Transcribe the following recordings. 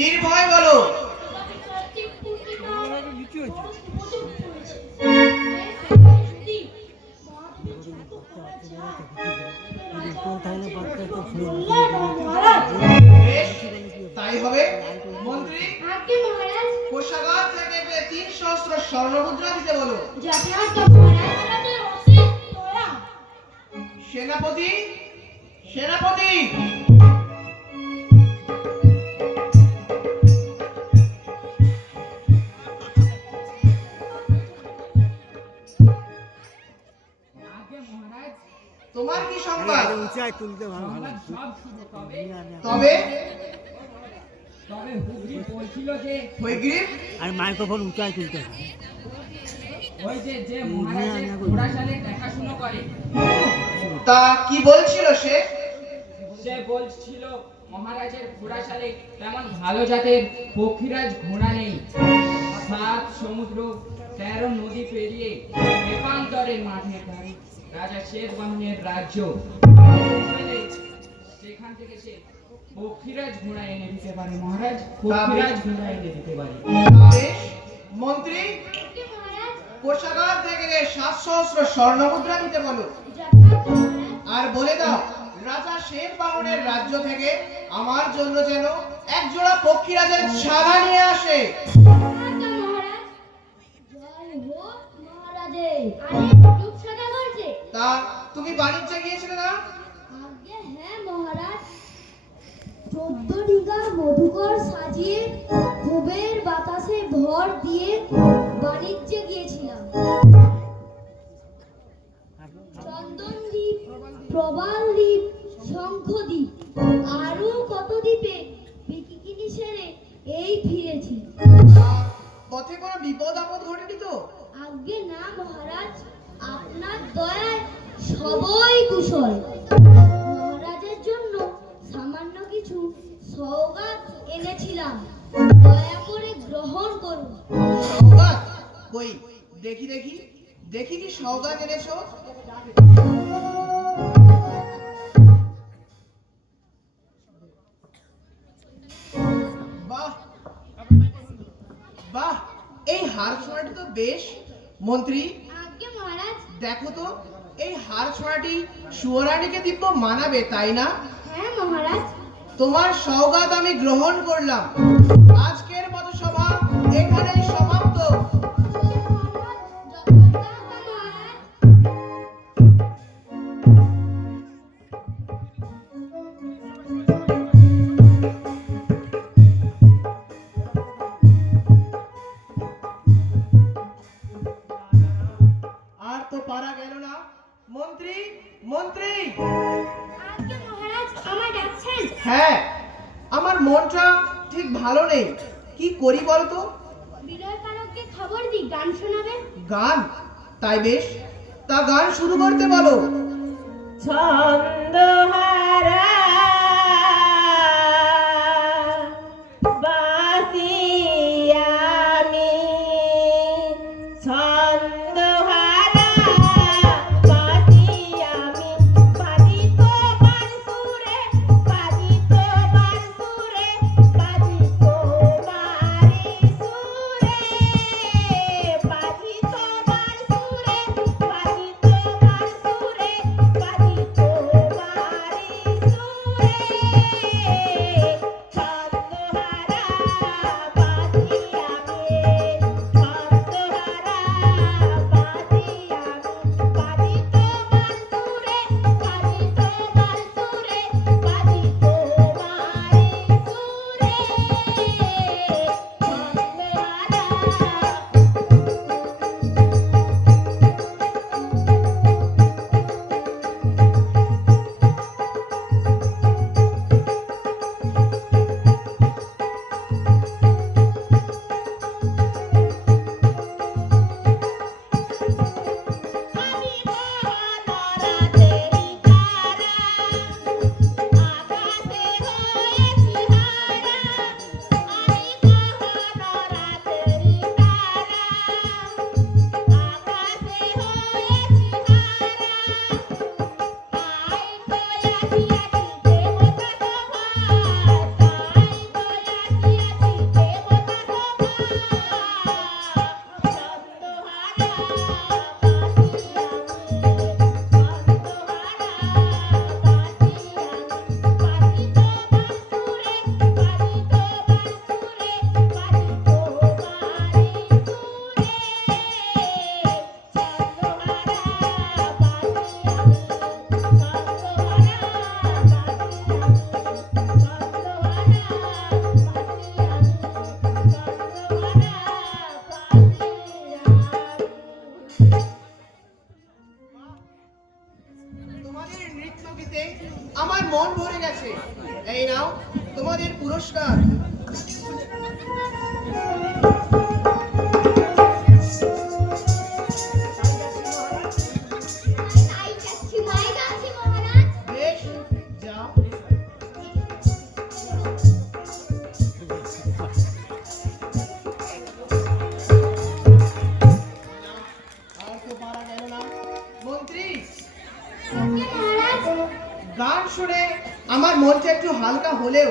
নির্ভয় বলো। তাই হবে মন্ত্রী। কোষাগার থেকে 300 স্বর্ণমুদ্রা দিতে বলো। সেনাপতি, সেনাপতি, তোমার কি সংবাদ? তবে আর মাইক্রোফোন উঁচায় তুলতে ওই যে মহারাজের ঘোড়াশালে দেখাশোনা করে। তা কি বলছিল সে? সে বলছিল মহারাজের ঘোড়াশালে তেমন ভালো জাতের পক্ষীরাজ ঘোড়া নেই। 7 সমুদ্র 13 নদী পেরিয়ে নেপান্তরের মাঠের ধারে রাজা শেরবাহনের রাজ্য, সেখান থেকে সে পক্ষীরাজ ঘোড়া এনে দিতে পারে। মহারাজ পক্ষীরাজ ঘোড়া এনে দিতে পারে। মন্ত্রী, কোষাগার থেকে 700 স্বর্ণমুদ্রা দিতে বলো। আর বলে দাও রাজা শেরবাহনের রাজ্য থেকে আমার জন্য যেন এক জোড়া পক্ষীরাজের ছানা নিয়ে আসে। তা তুমি বাণিজ্যে গিয়েছিলে না? হ্যাঁ মহারাজ, 14 ডিগা মধুকর সাজিয়ে খুবের বাতাসে ভর দিয়ে বাণিজ্যে গিয়েছিলাম। চন্দনদ্বীপ, প্রবাল দ্বীপ, শঙ্খদ্বীপ, আরো কত দ্বীপে বিকিনি সেরে এই ফিরেছি। পথে কোনো বিপদ আপদ ঘটেনি তো? আজ্ঞে না মহারাজ, আপনার দয়ায় সবই কুশল। মহারাজের জন্য সামান্য কিছু সওগাত এনেছিলাম, দয়া করে গ্রহণ করুন। সওগাত? কই দেখি দেখি দেখি কি সওগাত এনেছো? বাহ বাহ, এই হার ছোঁয়াটি তো বেশ। মন্ত্রী, আজ্ঞে মহারাজ। দেখো তো এই হার ছোঁয়াটি সুয়রানীকে দিব্য মানাবে, তাই না? হ্যাঁ মহারাজ। তোমার সওগাত আমি গ্রহণ করলাম। আজকের মতো সভা এখানেই সমাপ্ত। আর তো পারা গেল না। মন্ত্রী, মন্ত্রী। আজ্ঞে মহারাজ, আমায় ডাকছেন? হ্যাঁ, আমার মনটা ঠিক ভালো নেই, কি করি বলতো? বিনয় কারককে খবর দি, গান শোনাবে। গান? তাই বেশ, তা গান শুরু করতে বলো। ছন্দহারা বাসি আমি, ছন্দহারা বাসি আমি, বাজিত বাঁশুরে, বাজিত বাঁশুরে, বাজিত বাঁশি সুরে, বাজিত বাঁশুরে, বাজিত বাঁশুরে, বাজিত বাঁশি সুরে। নাও তোমাদের পুরস্কার। তাই যাচ্ছি মহারাজ। বেশ, যাও। আর তো পারা গেল না। মন্ত্রী, আজ্ঞে মহারাজ। গান শুনে আমার মনটা একটু হালকা হলেও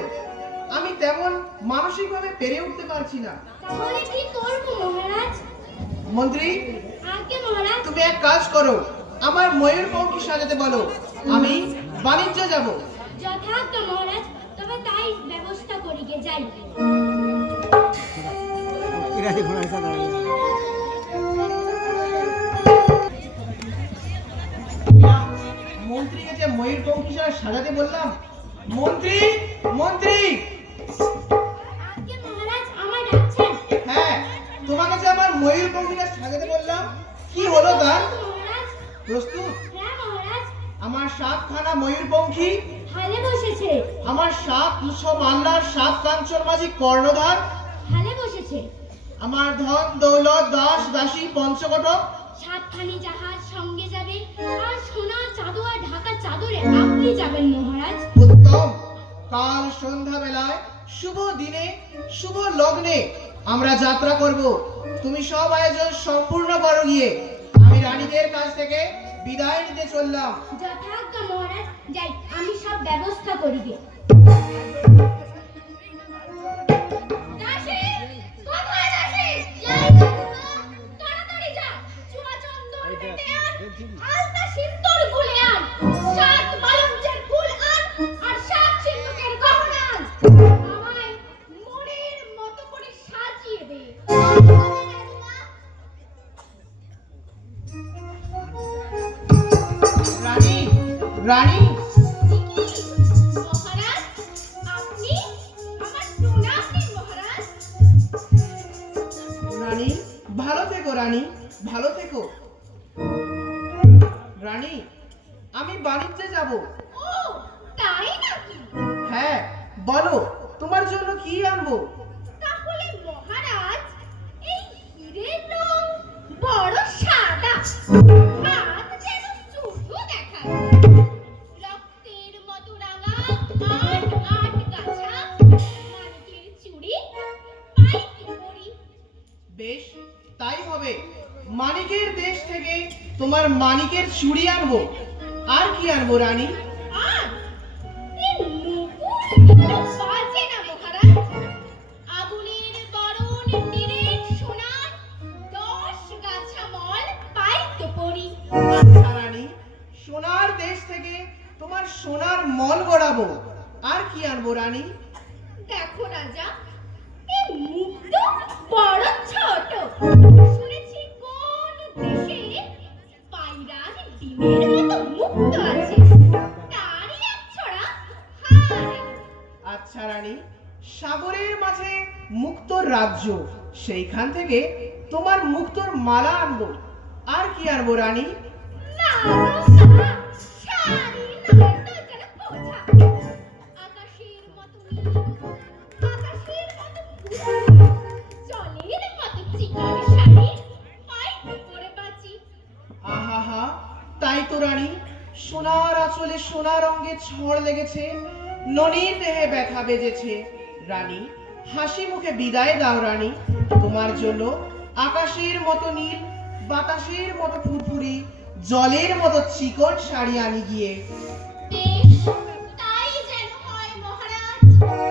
আমি তেমন মানসিকভাবে পেরে উঠতে পারছি না। তাহলে কি করব মহারাজ? মন্ত্রী, আজ্ঞে মহারাজ। তুমি এক কাজ করো, আমার ময়ূরপঙ্খী সাজাতে বলো, আমি বাণিজ্য যাব। যথার্থ মহারাজ, তবে তাই ব্যবস্থা করিগে যাই। মন্ত্রীকে যে ময়ূরপঙ্খী সাজাতে বললাম। মন্ত্রী, মন্ত্রী, আজ্ঞে মহারাজ, আমায় ডাকছেন? হ্যাঁ, তোমাকে যে আমার ময়ূরপঙ্খীটা সাজাতে বললাম, কি হলো তার? মহারাজ। প্রস্তুত? হ্যাঁ মহারাজ। আমার 7খানা ময়ূরপঙ্খী, হালে বসেছে। আমার 7 মান্নার 7 কাঞ্চন মাঝি কর্ণধার, হালে বসেছে। আমার ধন দৌলত দাস দাসী পঞ্চকটক, 7খানি জাহাজ সঙ্গে যাবে, আর সোনার চাদর আর ঢাকা চাদরে আপনি যাবেন মহারাজ। উত্তম। কাল সন্ধ্যা বেলায় শুভ দিনে শুভ লগ্নে আমরা যাত্রা করব। তুমি সব আয়োজন সম্পূর্ণ করো গিয়ে। আমি রানীদের কাছ থেকে বিদায় নিতে চললাম। যথাজ্ঞা মহারাজ, যাই, আমি সব ব্যবস্থা করিগে। দাসী, কোথায় দাসী? যাই তাড়াতাড়ি যা, চুয়া চন্দন বেটে আন, আলতা সিন্দুর গুলে আন, 7 বালঞ্চের ফুল আন, আর 7 সিন্দুকের গহনা আন। আমায় মনের মতো করে সাজিয়ে দে। রানী, রানী, মহারাজ, আপনি আমার প্রণাম মহারাজ। রানী, ভালো থেকো রানী, ভালো থেকো। রানী, আমি বাণিজ্যে যাব। ও, তাই নাকি? হ্যাঁ, বলো তোমার জন্য কি আনবো? তাহলে মহারাজ, এই হীরের রং বড় সাদা, হাত যেন শুধু দেখায়, রক্তের মতো রাঙা 8 গাছা, মানিকের চুড়ি, পাইকে পরি। বেশ, তাই হবে। মানিকের দেশ থেকে তোমার মানিকের চুড়ি আনবো। আর কি আনবো রানী? আর এই নুপুরগুলো বাজে না মহারাজ। আগুনের বরণ নিরেট সোনার 10 গাছা মল পাইকে পরি। আচ্ছা রানী, সোনার দেশ থেকে তোমার সোনার মল গড়াবো। আর কি আনবো রানী? দেখো রাজা, এই মুক্ত বড় ছোট। শুনেছি কোন দেশে পায়রার ডিমের মতো মুক্ত আছে, তারই এক ছড়া হার। আচ্ছা রানী, সাগরের মাঝে মুক্তোর রাজ্য, সেইখান থেকে তোমার মুক্তোর মালা আনবো। আর কি আনবো রানী? না না, শাড়ি নয় তো যেন বোঝা। আকাশের মতো নীল, আকাশের মতো ফুল, জলের মতো চিকন শাড়ি, পাইকে পরে বাঁচি। আহা, তাই তো রানী। সোনার আঁচলে সোনা রঙের ছড় লেগেছে, ননির দেহে ব্যথা বেজেছে। রানী, হাসি মুখে বিদায় দাও রানী। তোমার জন্য আকাশের মতো নীল, বাতাসের মতো ফুরফুরি, জলের মতো চিকন শাড়ি আনি গিয়ে। বেশ, তাই যেন হয় মহারাজ,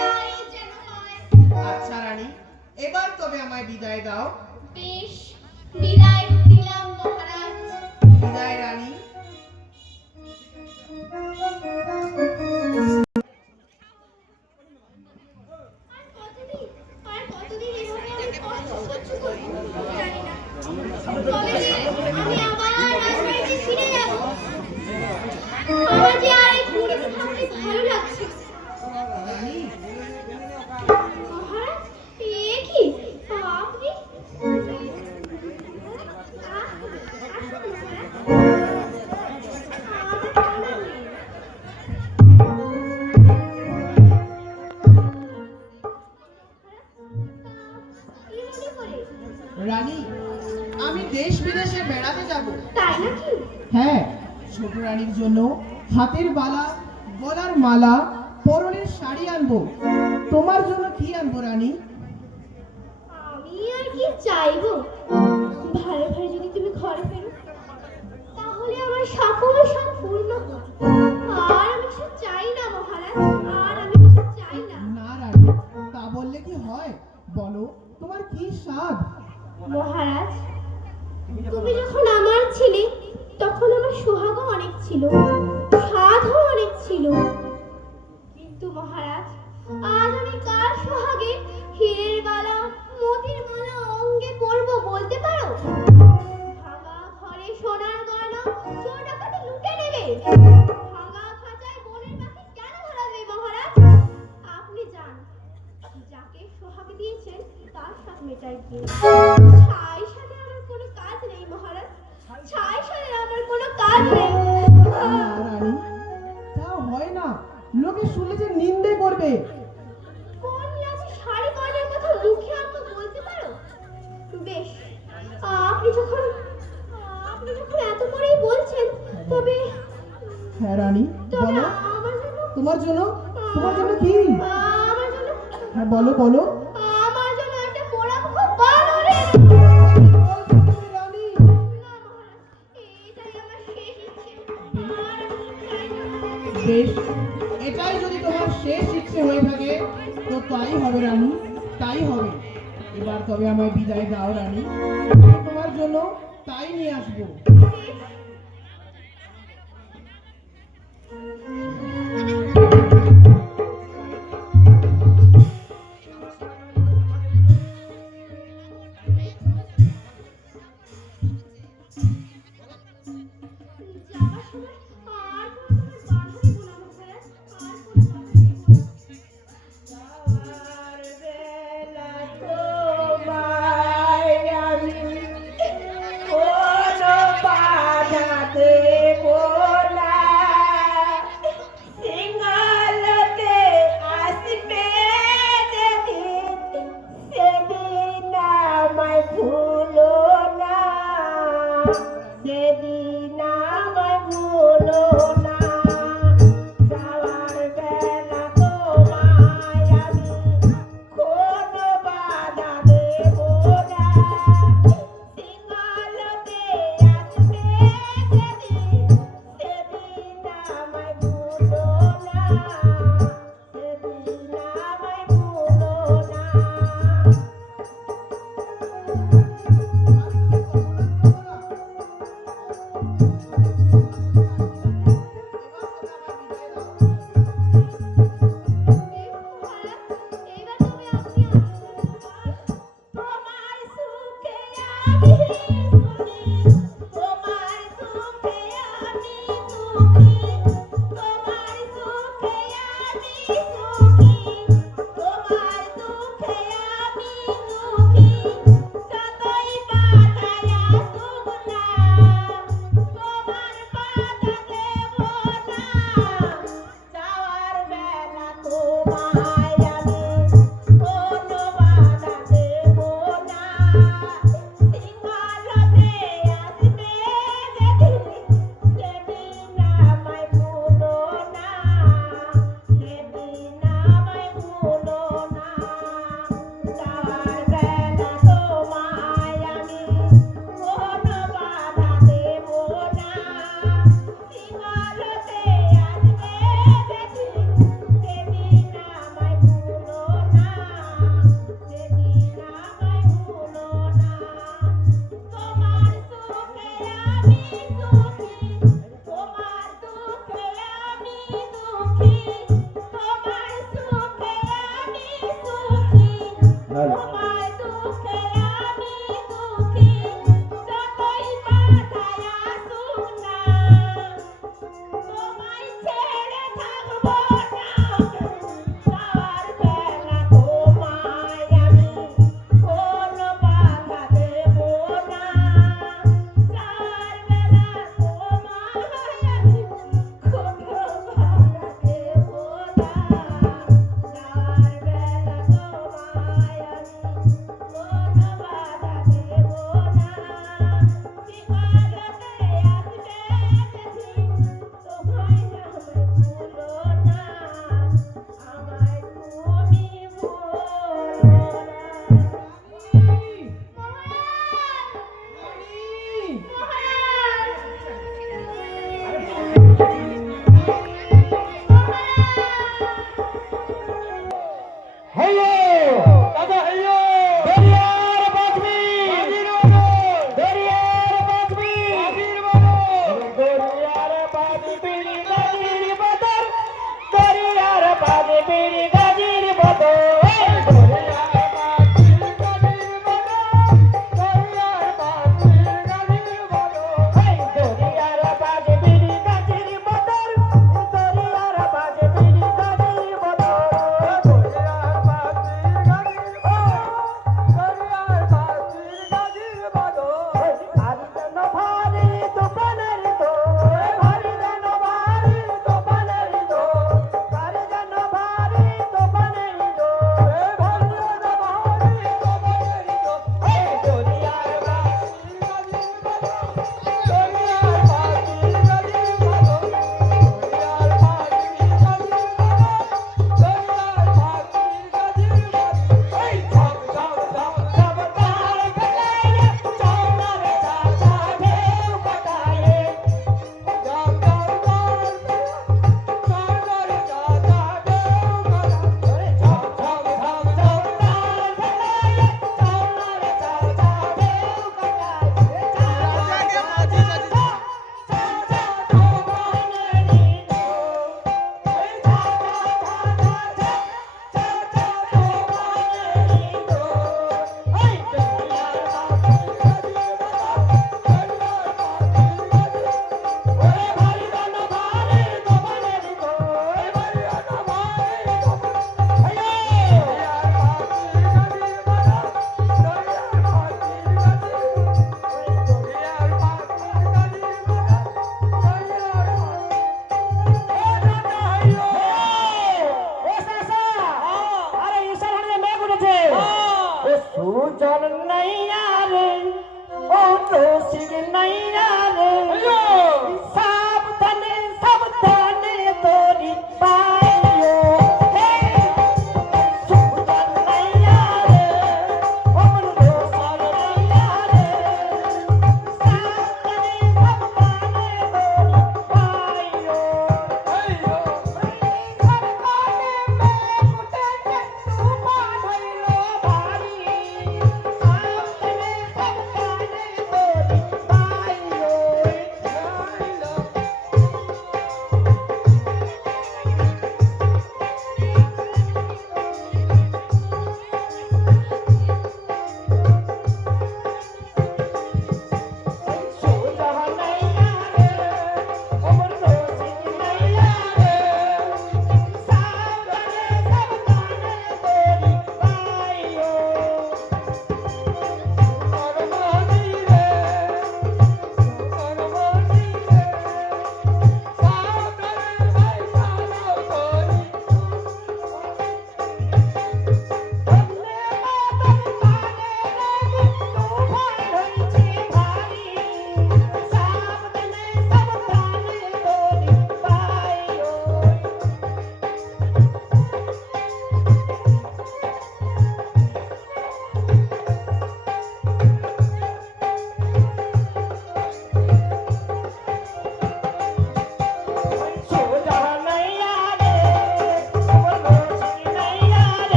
তাই যেন হয়। আচ্ছা রানী, এবার তবে আমায় বিদায় দাও। বেশ, বিদায় দিলাম মহারাজ। বিদায় রানী। আর কতদিন এভাবে আমি কষ্ট সহ্য করব জানি না। তবে আমি আবার রাজবাড়িতে ফিরে যাব। আমার যে আর এই পুরীতে থাকতে ভালো লাগছে না। রানী, মহারাজ, এ কি আপনি? দেশ বিদেশে বেড়াতে যাব। তাই নাকি? হ্যাঁ, ছোট রানীর জন্য হাতের বালা, গলার মালা, পরনের শাড়ি আনবো। তোমার জন্য কি আনবো রানী? আমি আর কি চাইবো, ভালো ভালো যদি তুমি ঘরে ফেরো, তাহলে আমার সকল সব পূর্ণ হবে। আর আমি কিছু চাই না মহারাজ, আর আমি কিছু চাই না। না রানী, তা বললে কি হয়? বলো তোমার কি স্বাদ? মহারাজ, তুমি যখন আমার ছিলে তখন আমার সোহাগও অনেক ছিল, স্বাদও অনেক ছিল। কিন্তু মহারাজ, আজ আমি কার সোহাগে হীরের বালা, মোতির মালা অঙ্গে পরবো বলতে পারো? ভাঙা ঘরে সোনার গয়না চোর ডাকাতে লুটে নেবে, ভাঙা খাঁচায় বনের পাখি কেন ধরা দেবে মহারাজ? আপনি যান, যাকে সোহাগ দিয়েছেন তার সাথে মেটাই দিয়ে। ছাই সাথে আমার কোনো কাজ নেই মহারাজ, ছাই সাথে আমার কোনো কাজ নেই। না রানী, তা হয় না, লোকে শুনলে যে নিন্দে করবে। কোন লাজে শাড়ি গয়নার কথা মুখে আমাকে বলতে পারো? বেশ, আপনি যখন এত করেই বলছেন, তবে হ্যাঁ রানী, বলো আমার জন্য তোমার জন্য কি? আমার জন্য হ্যাঁ বলো বলো। আমার জন্য একটা পোড়া মুখো বানরের। রানী, না মহারাজ, এটাই আমার শেষ ইচ্ছে। আর আমি চাই না। বেশ, এটাই যদি তোমার শেষ ইচ্ছে হয়ে থাকে তো তাই হবে রানী, তাই হবে। এবার তবে আমায় বিদায় দাও রানী, আমি তোমার জন্য তাই নিয়ে আসবো। যাবার সময় আর কোনো বাঁধা দেবো না মহারাজ, আর কোনো বাঁধা দেবো না। যাওয়ার বেলা তোমায় আমি কোনো বাধা দেব না।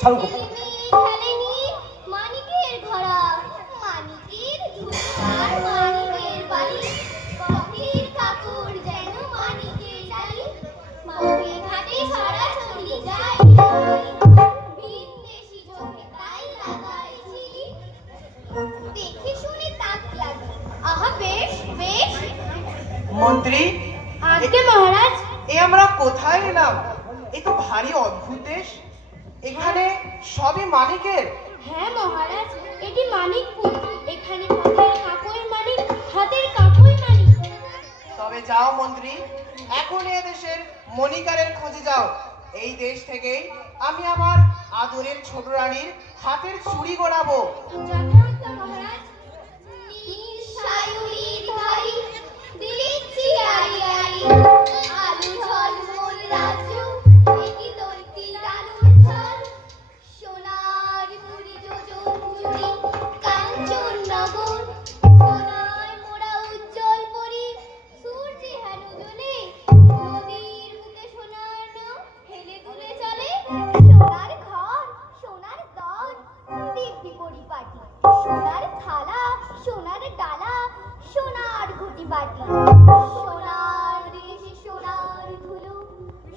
ছাড়ুন কথা। খেলেনি মানিকের ঘোড়া, মানিকের ধুলার মানিকের বাড়ি, পথের কাপড় যেন মানিকের ডালি, মানিকের ঘাটে সারা চলি যায় বিন্দেশি চোখে তাই লাগাই ঝিলি, দেখে শুনে তাক লাগে। আহা বেশ বেশ। মন্ত্রী, আজকে মহারাজ এ আমরা কোথায় এলাম? এ তো ভারী অদ্ভুত দেশ। এখানে সবই মানিকের। হ্যাঁ মহারাজ, এটি মানিকপুর। এখানে পথের কাপড় মানিক যাও মন্ত্রী, এখন এ দেশের মণিকারের খোঁজে যাও। এই দেশ থেকেই আমি আমার আদরের ছোট রানীর হাতের চুড়ি গড়াবো। যথার্থ মহারাজ। নীল সায়ুরীর ধারি দিলিচ্ছি আড়ি আড়ি, আলু ঝলমল রাজ্য একই দন্তি আলুর ঝাল, সোনার মুড়ি যোজন জুড়ি কাঞ্চন নগর, সোনায় মোড়া উজ্জ্বল পরি সূর্যে হেন জ্বলে, নদীর বুকে সোনার নাও হেলে দুলে চলে, সোনার ঘর সোনার দর দিব্যি পরিপাটি, সোনার থালা সোনার ডালা সোনার ঘটি বাটি, সোনার দেশে সোনার ধুলো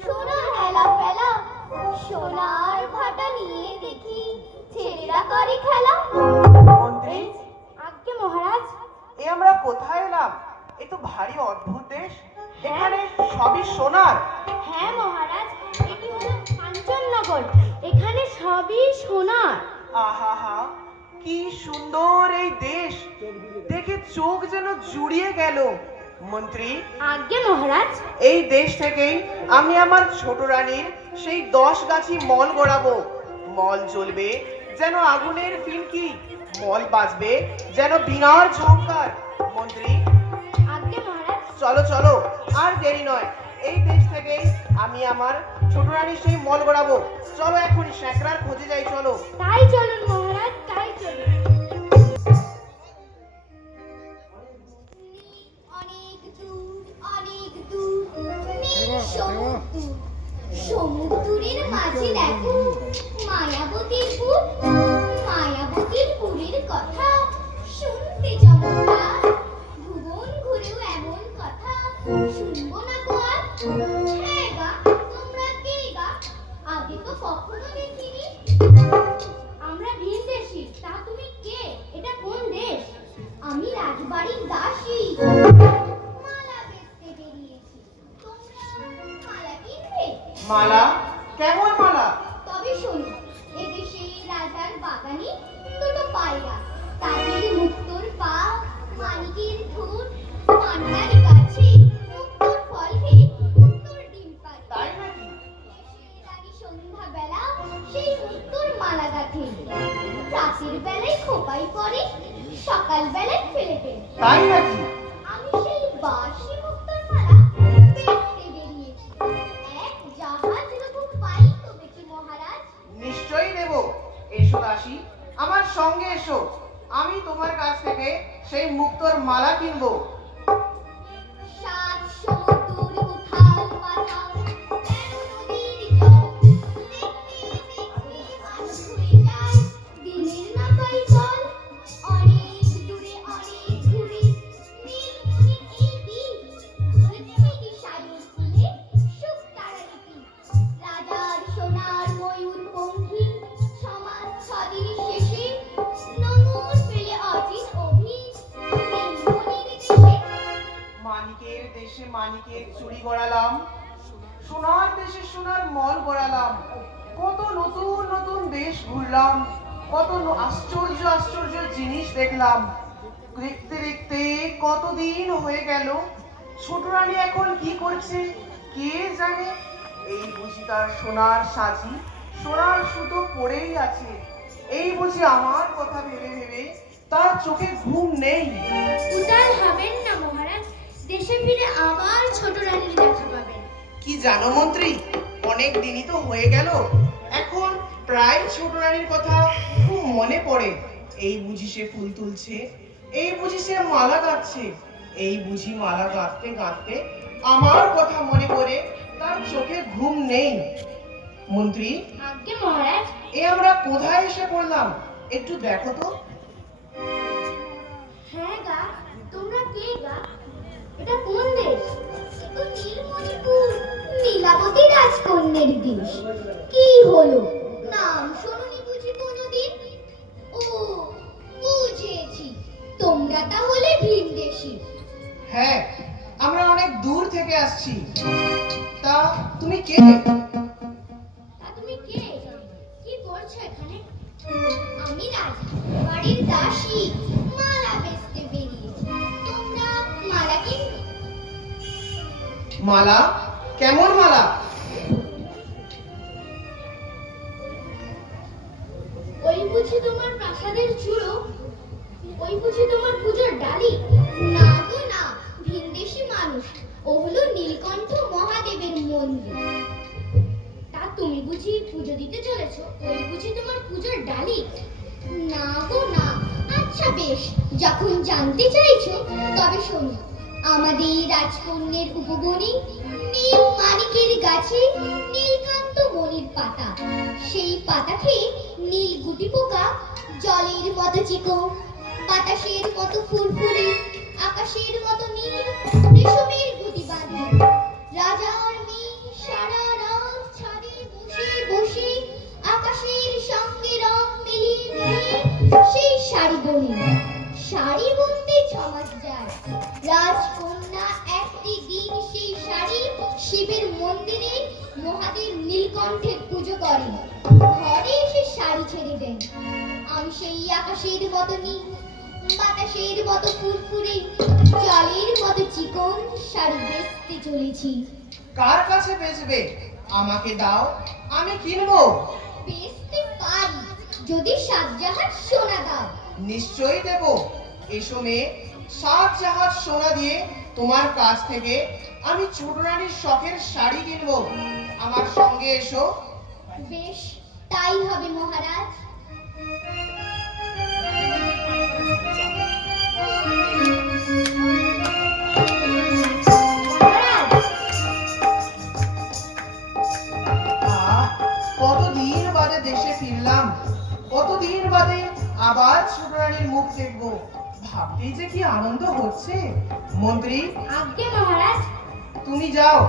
সোনার হেলা ফেলা, সোনার ভাটা নিয়ে দেখি ছেলেরা করে খেলা। মন্ত্রী, আজ্ঞে মহারাজ। এ আমরা কোথায় এলাম? এ তো ভারী অদ্ভুত দেশ। এখানে সবই সোনার। হ্যাঁ মহারাজ, এটি হলো কাঞ্চননগর, এখানে সবই সোনার। আহা, কি সুন্দর এই দেশ, দেখে চোখ যেন জুড়িয়ে গেল। মন্ত্রী, আজ্ঞে মহারাজ। এই দেশ থেকেই আমি আমার ছোট রানীর সেই 10 গাছি মল গড়াবো। মল জ্বলবে যেন আগুনের ফিনকি, মল বাজবে যেন বীণার ঝংকার। মন্ত্রী, আজ্ঞে মহারাজ। চলো চলো, আর দেরি নয়। এই দেশ থেকেই আমি আমার ছোট রানীর সেই মল গড়াবো। চলো এখনই স্যাকরার খোঁজে যাই, চলো। তাই চলুন মহারাজ, তাই চলুন। অনেক দূর নীল সমুদ্র, সমুদ্রের মাঝে দেখো মায়াবতীর পুর, মায়াবতীর পুরের কথা শুনতে চমৎকার, ভুবন ঘুরেও এমন কথা শুনবো না গো আর। হ্যাঁ গা, তোমরা কে গা? আগে তো কখনো দেখিনি। আমরা ভিনদেশী, তা তুমি কে? এটা কোন দেশ? আমি রাজবাড়ির দাসী, মালা বেচতে বেরিয়েছি। তোমরা মালা কিনবে? মালা? কেমন মালা? তবে শোনো, এদেশে রাজার বাগানে দুটো পায়রা, তাদের মুক্তোর পা, মানিকের ঠোঁট, পান্নার গাছে মুক্তোর ফল খেয়ে মুক্তোর ডিম পাড়ে। তাই নাকি? দেশের রানী সন্ধ্যাবেলা সেই মুক্তোর মালা গাঁথে, রাতের বেলায় খোপায় পড়ে, সকাল বেলায় ফেলে দেয়। তাই নাকি? আমি সেই বাসি মুক্তোর মালা বেচতে বেরিয়েছি। এক জাহাজ রকম পাই তবে কি মহারাজ? নিশ্চয়ই দেব। এসো দাসী, আমার সঙ্গে এসো। আমি তোমার কাছ থেকে সেই মুক্তোর মালা কিনবো। সাত সমুদ্র উথাল পাথাল, 13 নদীর জল, দেখতে দেখতে মানুষ ঘুরে যায় দিনের না পাই জল। অনেক দূরে অনেক দূরে নীলমণির এই দ্বীপ, পৃথিবী সায়র ফুলে সুখ তারারীতি, রাজার সোনার ময়ূর পঙ্খী সমাজ ছদির শেষে নোঙর ফেলে অচিন অভি নীলমণির দেশে। মানিকের দেশে মানিকের চুড়ি গড়ালাম, সোনার দেশে সোনার মল গড়ালাম। কত নতুন নতুন দেশ ঘুরলাম, কত আশ্চর্য আশ্চর্য জিনিস দেখলাম। দেখতে দেখতে কতদিন হয়ে গেল। ছোট রানী এখন কি করছে কে জানে। এই বুঝি তার সোনার সাজি, সোনার সুতো পড়েই আছে। এই বুঝি আমার কথা ভেবে ভেবে তার চোখে ঘুম নেই। উদার হবেন না মহারাজ, দেশে ফিরে আবার ছোট রানীর দেখা পাবেন। কি জানো মন্ত্রী, অনেক দিনই তো হয়ে গেল, এখন প্রায় ছোট রানীর কথা খুব মনে পড়ে। এই বুঝি সে ফুল তুলছে, এই বুঝি সে মালা গাঁথছে, এই বুঝি মালা গাঁথতে গাঁথতে আমার কথা মনে পড়ে তার চোখে ঘুম নেই। মন্ত্রী, আজ্ঞে মহারাজ। এ আমরা কোথায় এসে পড়লাম? একটু দেখো তো। হ্যাঁ গা, তোমরা কে গা? এটা কোন দেশ? এ তো নীলমণিপুর, নীলাবতী রাজকন্যের দেশ। কি হলো, নাম শোনোনি বুঝি কোনোদিন? ও বুঝেছি, তোমরা তাহলে ভিনদেশী। হ্যাঁ, আমরা অনেক দূর থেকে আসছি। তা তুমি কে? তা তুমি কে? কি করছো এখানে? আমি রাজা বাড়ির দাসী, মালা বেচতে বেরিয়েছি। তোমরা মালা কিনবে? মালা? কেমন মালা? ওই বুঝি তোমার প্রাসাদের চূড়ো? ওই বুঝি তোমার পূজার ডালি? না গো না, ভিনদেশী মানুষ। ও হলো নীলকণ্ঠ মহাদেবের মন্দির। তা তুমি বুঝি পুজো দিতে চলেছো? ওই বুঝি তোমার পূজার ডালি? না গো না। আচ্ছা বেশ, যখন জানতে চাইছো তবে শোনো। আমাদের রাজকন্যের উপবনে নীল মানিকের গাছে নীলকান্ত বনির পাতা, সেই পাতা খেয়ে নীল গুটি পোকা জলের মতো চিকন, বাতাসের মতো ফুরফুরে, আকাশের মতো নীল, রেশমের গুটি বাঁধে। রাজার মেয়ে সারা রাত ছাদে বসে বসে আকাশের সঙ্গে রং মিলিয়ে মিলিয়ে সেই শাড়ি বোনে। শাড়ি বুনতে 6 মাস যায়। রাজকন্যা একটি দিন সেই শাড়ি শিবের মন্দিরে মহাদেব নীলকণ্ঠের পুজো করেন। ঘরে এসে শাড়ি ছেড়ে দেন। আমি সেই আকাশের মতো নীল, বাতাসের মতো ফুরফুরে, জলের মতো চিকন শাড়ি বেচতে চলেছি। কার কাছে বেচবে? আমাকে দাও, আমি কিনবো। বেচতে পারি যদি 7 জাহাজ সোনা দাও। নিশ্চয়ই দেব। এসো মেয়ে, 7 জাহাজ সোনা দিয়ে তোমার কাছ থেকে আমি ছোট রানীর শখের শাড়ি কিনবো। আমার সঙ্গে এসো। বেশ, তাই হবে মহারাজ। কতদিন বাদে দেশে ফিরলাম, কতদিন বাদে আবার ছোট রানীর মুখ দেখবো। ভাবতেই যে কি আনন্দ হচ্ছে। মন্ত্রী, আজ্ঞে মহারাজ। তুমি যাও,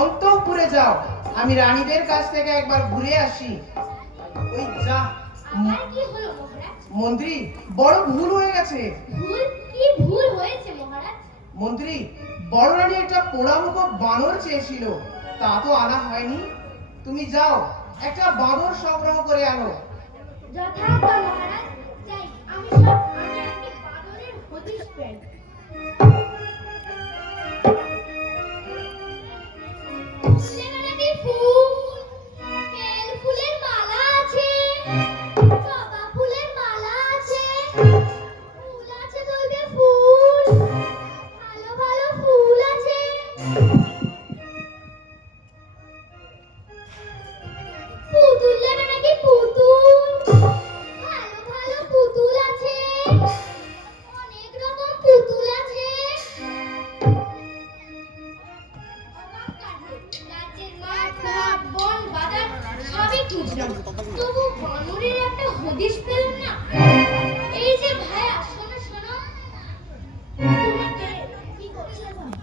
অন্তঃপুরে যাও। আমি রানীদের কাছ থেকে একবার ঘুরে আসি। ওই যা। আবার কি হলো মহারাজ? মন্ত্রী, বড় ভুল হয়ে গেছে। ভুল? কি ভুল হয়েছে মহারাজ? মন্ত্রী, বড় রানী একটা পোড়ামুখো বানর চেয়েছিল, তা তো আনা হয়নি। তুমি যাও, একটা বাঁদর সংগ্রহ করে আনো। যথাজ্ঞা মহারাজ। যাই, আমি একটি বাদরের হদিশ পেল। সেখানে ফুল, বেল ফুলের মালা আছে, জবা ফুলের মালা আছে, ফুল আছে বলতে ফুল, ভালো ভালো ফুল আছে। পুতুল নেবে নাকি? পুতুল, ভালো ভালো পুতুল আছে, অনেক রকম পুতুল আছে। রাজ্যের মাঠ ঘাট বন বাজার সবই খুঁজলাম, তবু বানরের একটা হদিশ পেলাম না। এই যে ভাইয়া, শোনো শোনো। তুমি কে? কি করছো এখানে?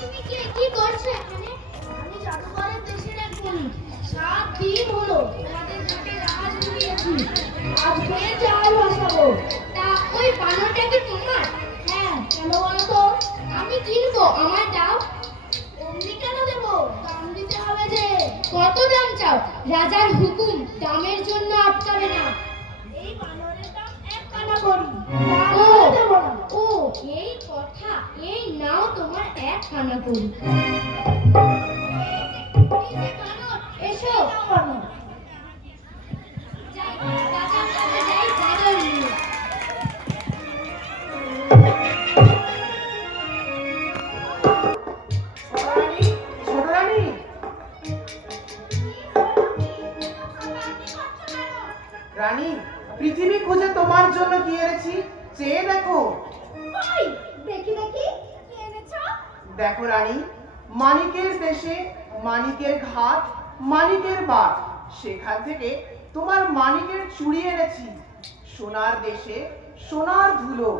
তুমি কে? কি করছো এখানে? আমি জাদুঘরের দেশের এক বণিক। 7 দিন হলো তোমাদের ঘাটে জাহাজ ঘুরিয়েছি। আজকে জাল বসাবো। তা ওই বানরটা কি তোমার? হ্যাঁ, কেন বলো তো? আমি কিনবো, আমায় দাও। অমনি কেন দেবো? দাম দিতে হবে যে। কত দাম চাও? রাজার হুকুম, দামের জন্য আটকাবে না। এই বানরের দাম 1 আনা করি। ও এই কথা। এই নাও তোমার 1 আনা করি। এসো। যাই, রাজার কাছে যাই, বাজার নিয়ে। ছোট রানী, ছোট রানী। রানী, পৃথিবী খুঁজে তোমার জন্য কি এনেছি, চেয়ে দেখো। কই? দেখি দেখি, কি এনেছো? দেখো রানী, মানিকের দেশে মানিকের ঘাট, মানিকের বাট, সেখান থেকে তোমার মানিকের চুড়ি এনেছি। সোনার দেশে সোনার ধুলো,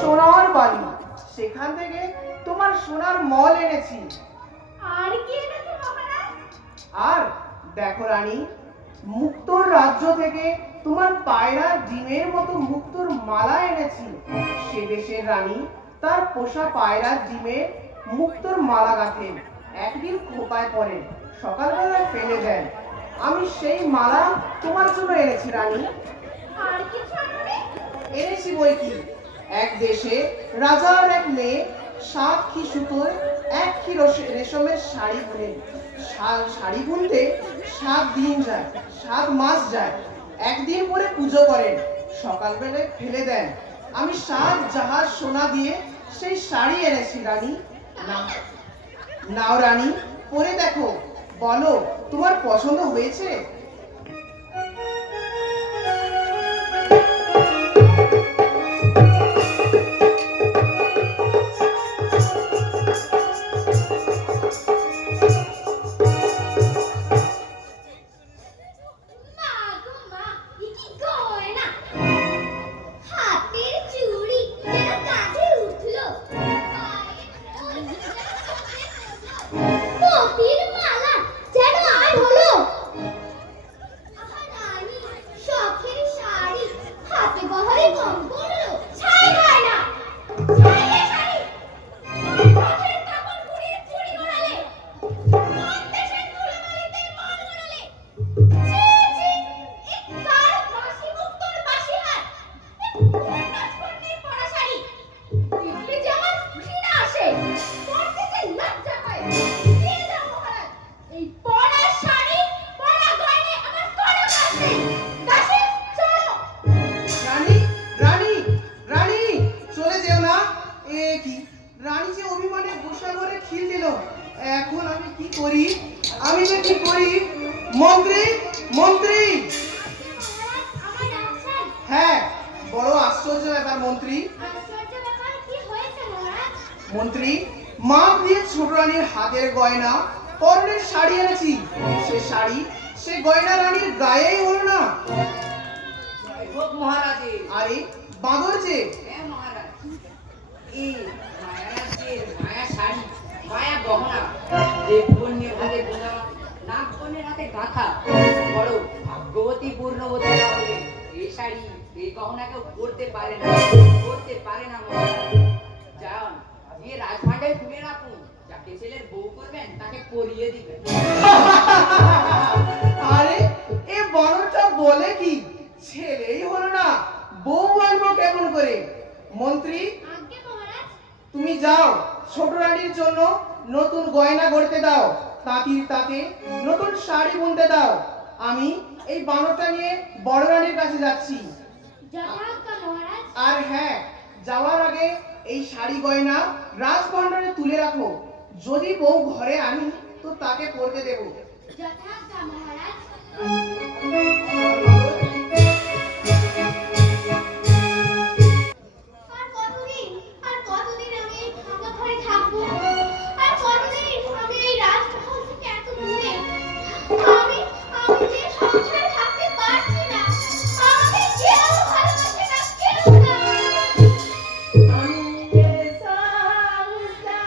সোনার বালি, সেখান থেকে তোমার সোনার মল এনেছি। আর কি এনেছো মহারাজ? আর দেখো রানী, মুক্তোর রাজ্য থেকে তোমার পায়রার ডিমের মতো মুক্তোর মালা এনেছি। সে দেশের রানী তার পোষা পায়রার ডিমে মুক্তোর মালা গাঁথেন, একদিন খোপায় পরেন, সকালবেলায় ফেলে দেন। আমি সেই মালা তোমার জন্য এনেছি রানী। আর কিছু আনবে? এনেছি বই কি, এক দেশে রাজার এক মেয়ে 7 সুতোয় 1 রেশমের শাড়ি বুনেন। শাড়ি বুনতে 7 দিন যায়, 7 মাস যায়। একদিন পরে পুজো করেন, সকালবেলায় ফেলে দেন। আমি 7 জাহাজ সোনা দিয়ে সেই শাড়ি এনেছি রানী। নাও রানী, পরে দেখো, বলো তোমার পছন্দ হয়েছে? মা গো মা, এ কি গয়না! হাতের চুড়ি যেন কাঁধে উঠলো, পায়ের মতির মালা যেন আর হলো। আহা রানী, শখের শাড়ি হাতে বহরে কম পড়লো। ছাই গয়না, ছাই রে শাড়ি, কাঠের কাপড় পুড়িয়ে চুড়ি গড়ালে, কোন দেশের কুলমালিতে মান গড়ালে। ছি ছি, এ কার বাঁশি মুক্তোর বাঁশি হাত, এ কোন রাজকন্যার পরা শাড়ি। দেখলে যে আমার ঘৃণা আসে, পরতে যে লজ্জা হয়। দিয়ে দাও মহারাজ, এই পরা শাড়ি, পরা গয়নায় আমার কোনো কাজ নেই। দাসী, চলো। রানী, রানী, রানী, চলে যেও না। এ কি, রানী যে অভিমানে গোসাঘরে খিল দিল। এখন আমি কি করি, আমি যে কি করি? মন্ত্রী, মন্ত্রী! মহারাজ, আমার ডাকছেন? হ্যাঁ, বড় আশ্চর্য ব্যাপার মন্ত্রী। আশ্চর্য ব্যাপার কি হয়েছে মহারাজ? মন্ত্রী, মাপ দিয়ে ছোট রানীর হাতের গয়না, পরনের শাড়ি এনেছি। সে শাড়ি, সে গয়না রানীর গায়েই হলো না। হোক মহারাজে। আরে বাঁদর যে! হ্যাঁ মহারাজ, এই মায়ারাজ্যের মায়া শাড়ি, মায়া গহনা, দেবকন্যের হাতে বোনা, নাগকন্যের হাতে গাঁথা, বড় ভাগ্যবতী পূর্ণবতীরা হলে এই শাড়ি, এই গহনা কেউ পরতে পারে না, পরতে পারে না মহারাজ। যান, গিয়ে রাজভাণ্ডারে তুলে রাখুন, যাকে ছেলের বউ করবেন তাকে পরিয়ে দিবেন। আরে এ বানরটা বলে কি, ছেলেই হলো না, বউ আনবো কেমন করে? মন্ত্রী, আজ্ঞে মহারাজ। তুমি যাও, ছোট রানীর জন্য নতুন গয়না গড়তে দাও, তাঁতির তাকে নতুন শাড়ি বুনতে দাও। আমি এই বানরটা নিয়ে বড় রানীর কাছে যাচ্ছি। যথাজ্ঞা মহারাজ। আর হ্যাঁ, যাওয়ার আগে এই শাড়ি গয়না রাজভাণ্ডারে তুলে রাখো। যদি বউ ঘরে আনি তো তাকে পরতে দেবো। যথাজ্ঞা মহারাজ। আর কতদিন আমি এই ভাঙা ঘরে থাকবো? আর কতদিন আমি এই রাজমহল থেকে এত দূরে? আমি আমি যে সংসারে থাকতে পারছি না। আমাকে কেউ ভালোবাসে না, কেউ না। আমি এ সংসারে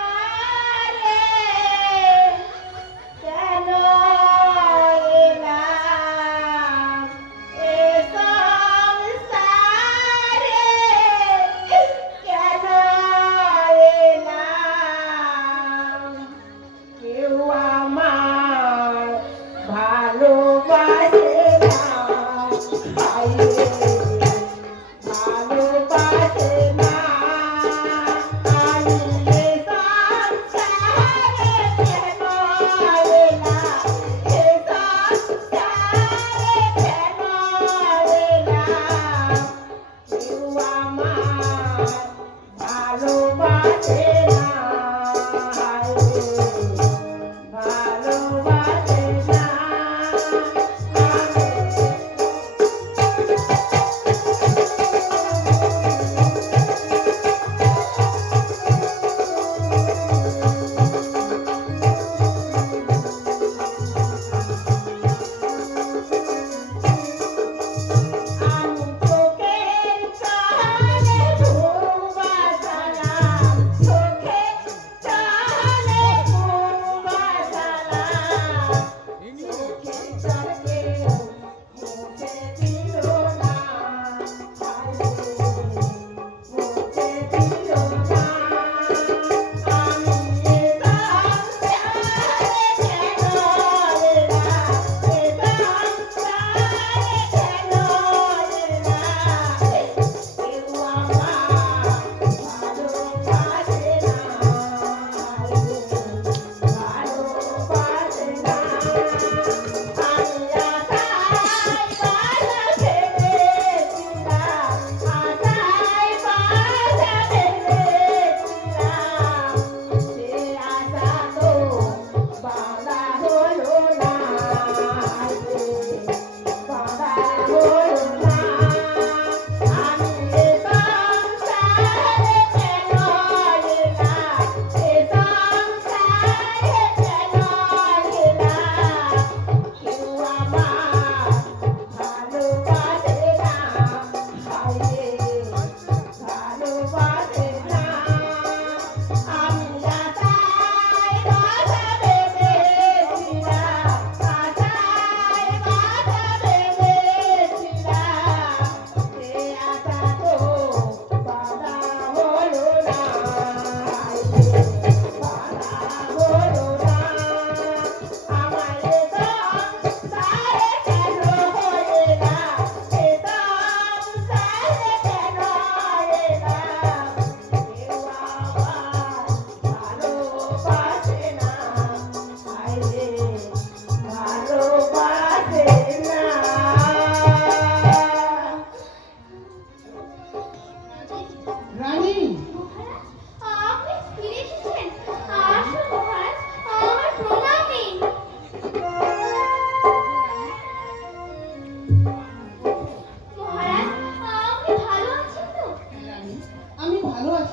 কেন এলাম? এ সংসারে কেন এলাম? কেউ আমার ভালোবাসে না, বাইরে ভালোবাসে না। আমি এ সংসারে কেন এলাম? এ সংসারে কেন এলাম? কেউ আমার ভালোবাসে না, ভালোবাসে না। আমি তোকে কানে ঘুম বাজালাম,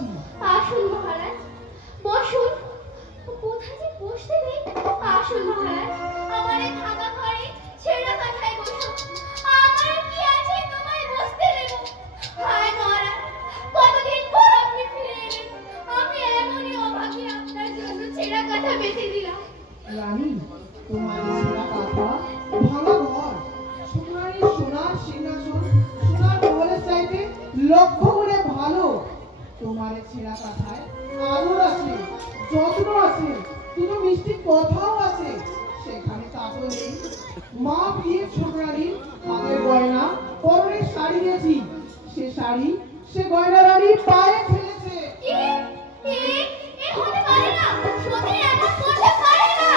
আছি। আসুন মহারাজ, বসুন। কোথায় যে বসতে নেই? আসুন মহারাজ, আমার এই ভাঙা ঘরে ছেঁড়া কাঁথায় বসুন। আমার কি আছে তোমায় বসতে দেব? হায় মহারাজ, কতদিন পর আপনি ফিরে এলেন। আমি এমনই অভাগী, আপনার জন্য ছেঁড়া কাঁথা বেঁধে দিলাম। রানী, তোমার এই ছেঁড়া কাঁথা, ভাঙা ঘর, সোনারি সোনার সিংহাসন, সোনার মহলের চাইতে লক্ষ গুণে ভালো। তোমার এই ছেঁড়া কাঁথায় আদর আছে, যত্ন আছে, দুটো মিষ্টি কথাও আছে। সেখানে তাতো নেই। মা বিয়ে ছোটরানীর হাতের গয়না, পরনের শাড়ি দিয়েছি। সে শাড়ি, সে গয়না রানী পায়ে ফেলেছে। এ এ এ হতে পারে না, সত্যি এমন করতে পারে না।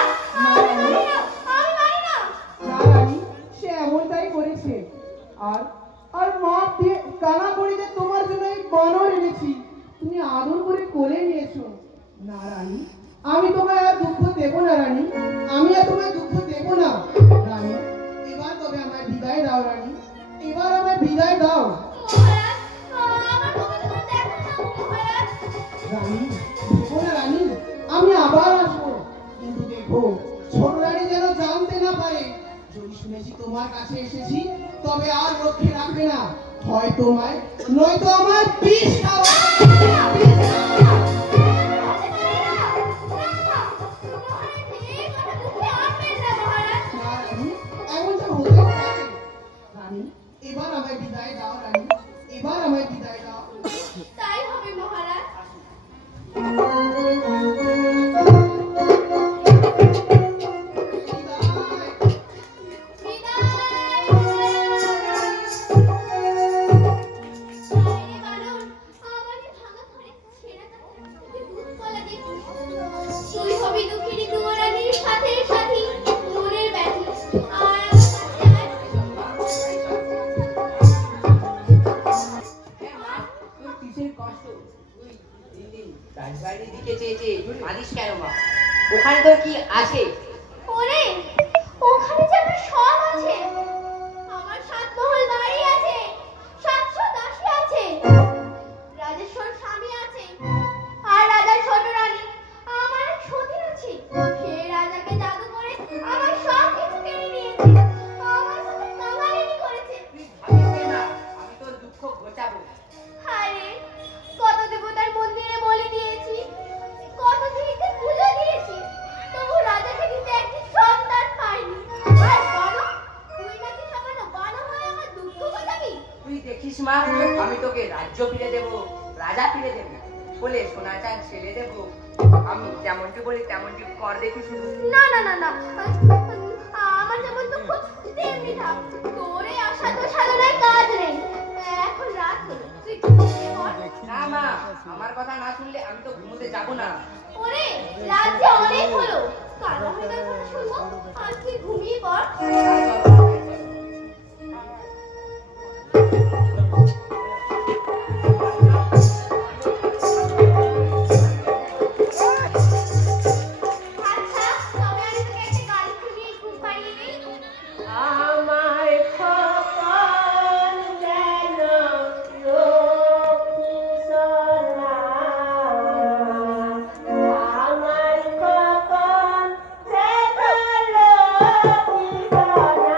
আমি মানি না, আমি মানি না। না রানী, সে এমনটাই করেছে। আর আর মা দিয়ে কানা করিতে তোমার জন্য এই বানর এনেছি, তুমি আদর করে কোলে নিয়েছো। না রানী, আমি তোমায় আর দুঃখ দেব না রানী, আমি আর তোমায় দুঃখ দেব না। রানী, এবার তবে আমায় বিদায় দাও রানী, এবার আমায় বিদায় দাও। মহারাজ, আমার মুখে তোমার দেখা না মহারাজ। রানী, দেখো না রানী, আমি আবার আসবো, কিন্তু দেখো ছোট রানী যেন জানতে না পারে। যদি শুনেছি তোমার কাছে এসেছি, তবে আর রক্ষে রাখবে না, হয় তোমায় নয়তো আমার বিষ খাওয়া। বিষ খাওয়া। না রানী, এমনটা হতেও পারে। রানী, এবার আমায় বিদায় দাও রানী, এবার আমায় বিদায় দাও। তাই হবে মহারাজ। বিদায়। তুই হবি দুঃখিনী কুমারানীর সাথে সাথী, মনের ব্যাধি। আর আমার কাছে আয়। তোর কিসের কষ্ট? তুই দিন রাজবাড়ির দিকে চেয়ে চেয়ে কাঁদিস কেন মা? ওখানে তোর কি আছে? ওরে, ওখানে যে আমার সব আছে। আমার 7 মহল বাড়ি আছে, 700 দাসী আছে, রাজেশ্বর স্বামী আছে, আর রাজার ছোট রানী আমার এক সতীন আছে। সে রাজাকে জাদু করে আমার সব কিছু কেড়ে নিয়েছে, আমার সাথে কাঙালিনী করেছে। তুই ভাবিস না আমি তোর দুঃখ ঘোচাবো। হায় রে, কত দেবতার মন্দিরে বলি দিয়েছি, কত দেবীকে পুজো দিয়েছি, তবু রাজাকে দিতে একটি সন্তান পাইনি। আর বানো, তুই নাকি সামান্য বানো হয়ে আমার দুঃখ ঘটাবি? তুই দেখিস মা, আমি তোকে রাজ্য ফিরে দেবো, রাজা ফিরে দেবো, বলে সোনা চাঁদ ছেলে দেবো। আমি যেমনটি বলি তেমনটি কর, দেখি শুধু। না না না না, আমার যেমন দুঃখ তেমনি থাক। তোর এই আশা তো সাধনায় কাজ নেই। এখন রাত হলো, তুই ঘুমিয়ে পড়। না মা, আমার কথা না শুনলে আমি তো ঘুমোতে যাবো না। ওরে, রাত যে অনেক হলো, কাল হয়ে গেল কথা শুনবো। আর তুই ঘুমিয়ে পড়। আচ্ছা, তবে আমি তোকে একটা গান শুনিয়ে ঘুম পাড়িয়ে দিই। আমার খোকন যেন লক্ষ্মী সোনা, আমার খোকন যেন লক্ষ্মী সোনা।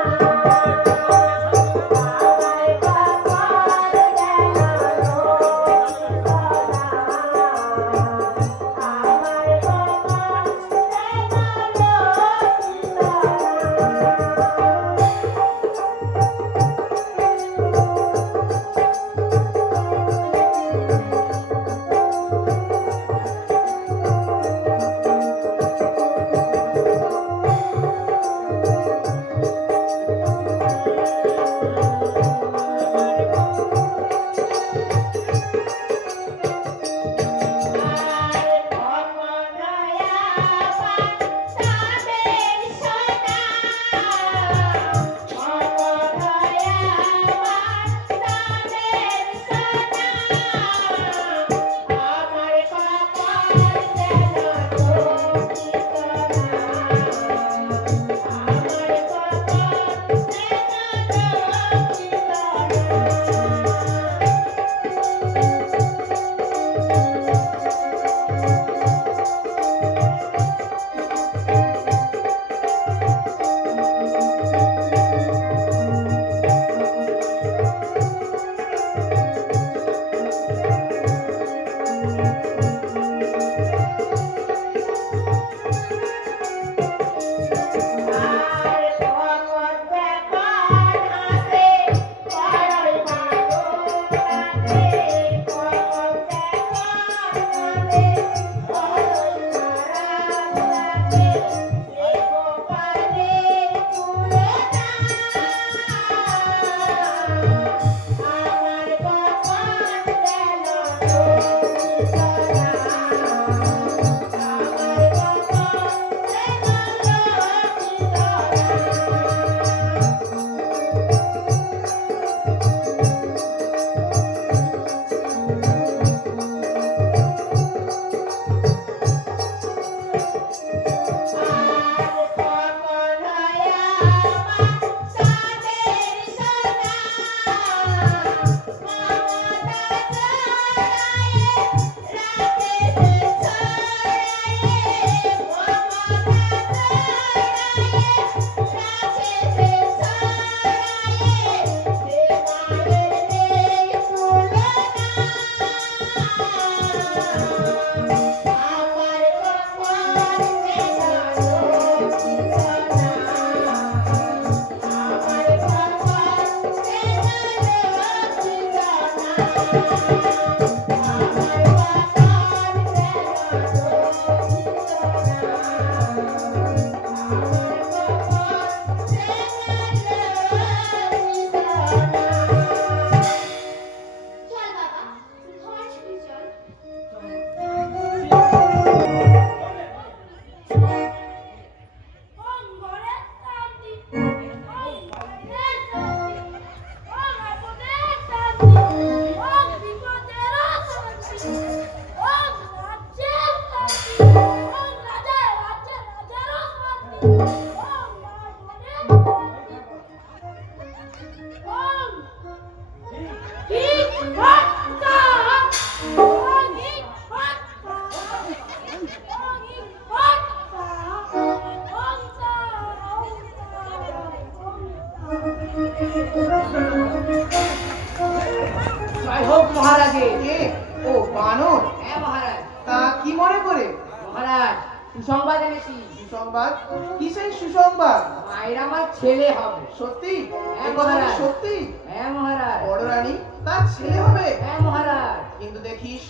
মনে করে? মহারাজ সুসংবাদ এনেছি। সুসংবাদ? কিসের সুসংবাদ? মায়ের আমার ছেলে হবে। সত্যি? হ্যাঁ, এ কথা কি মহারাজ। সত্যি? হ্যাঁ মহারাজ। বড় রানী তার ছেলে হবে? হ্যাঁ মহারাজ। কিন্তু দেখিস,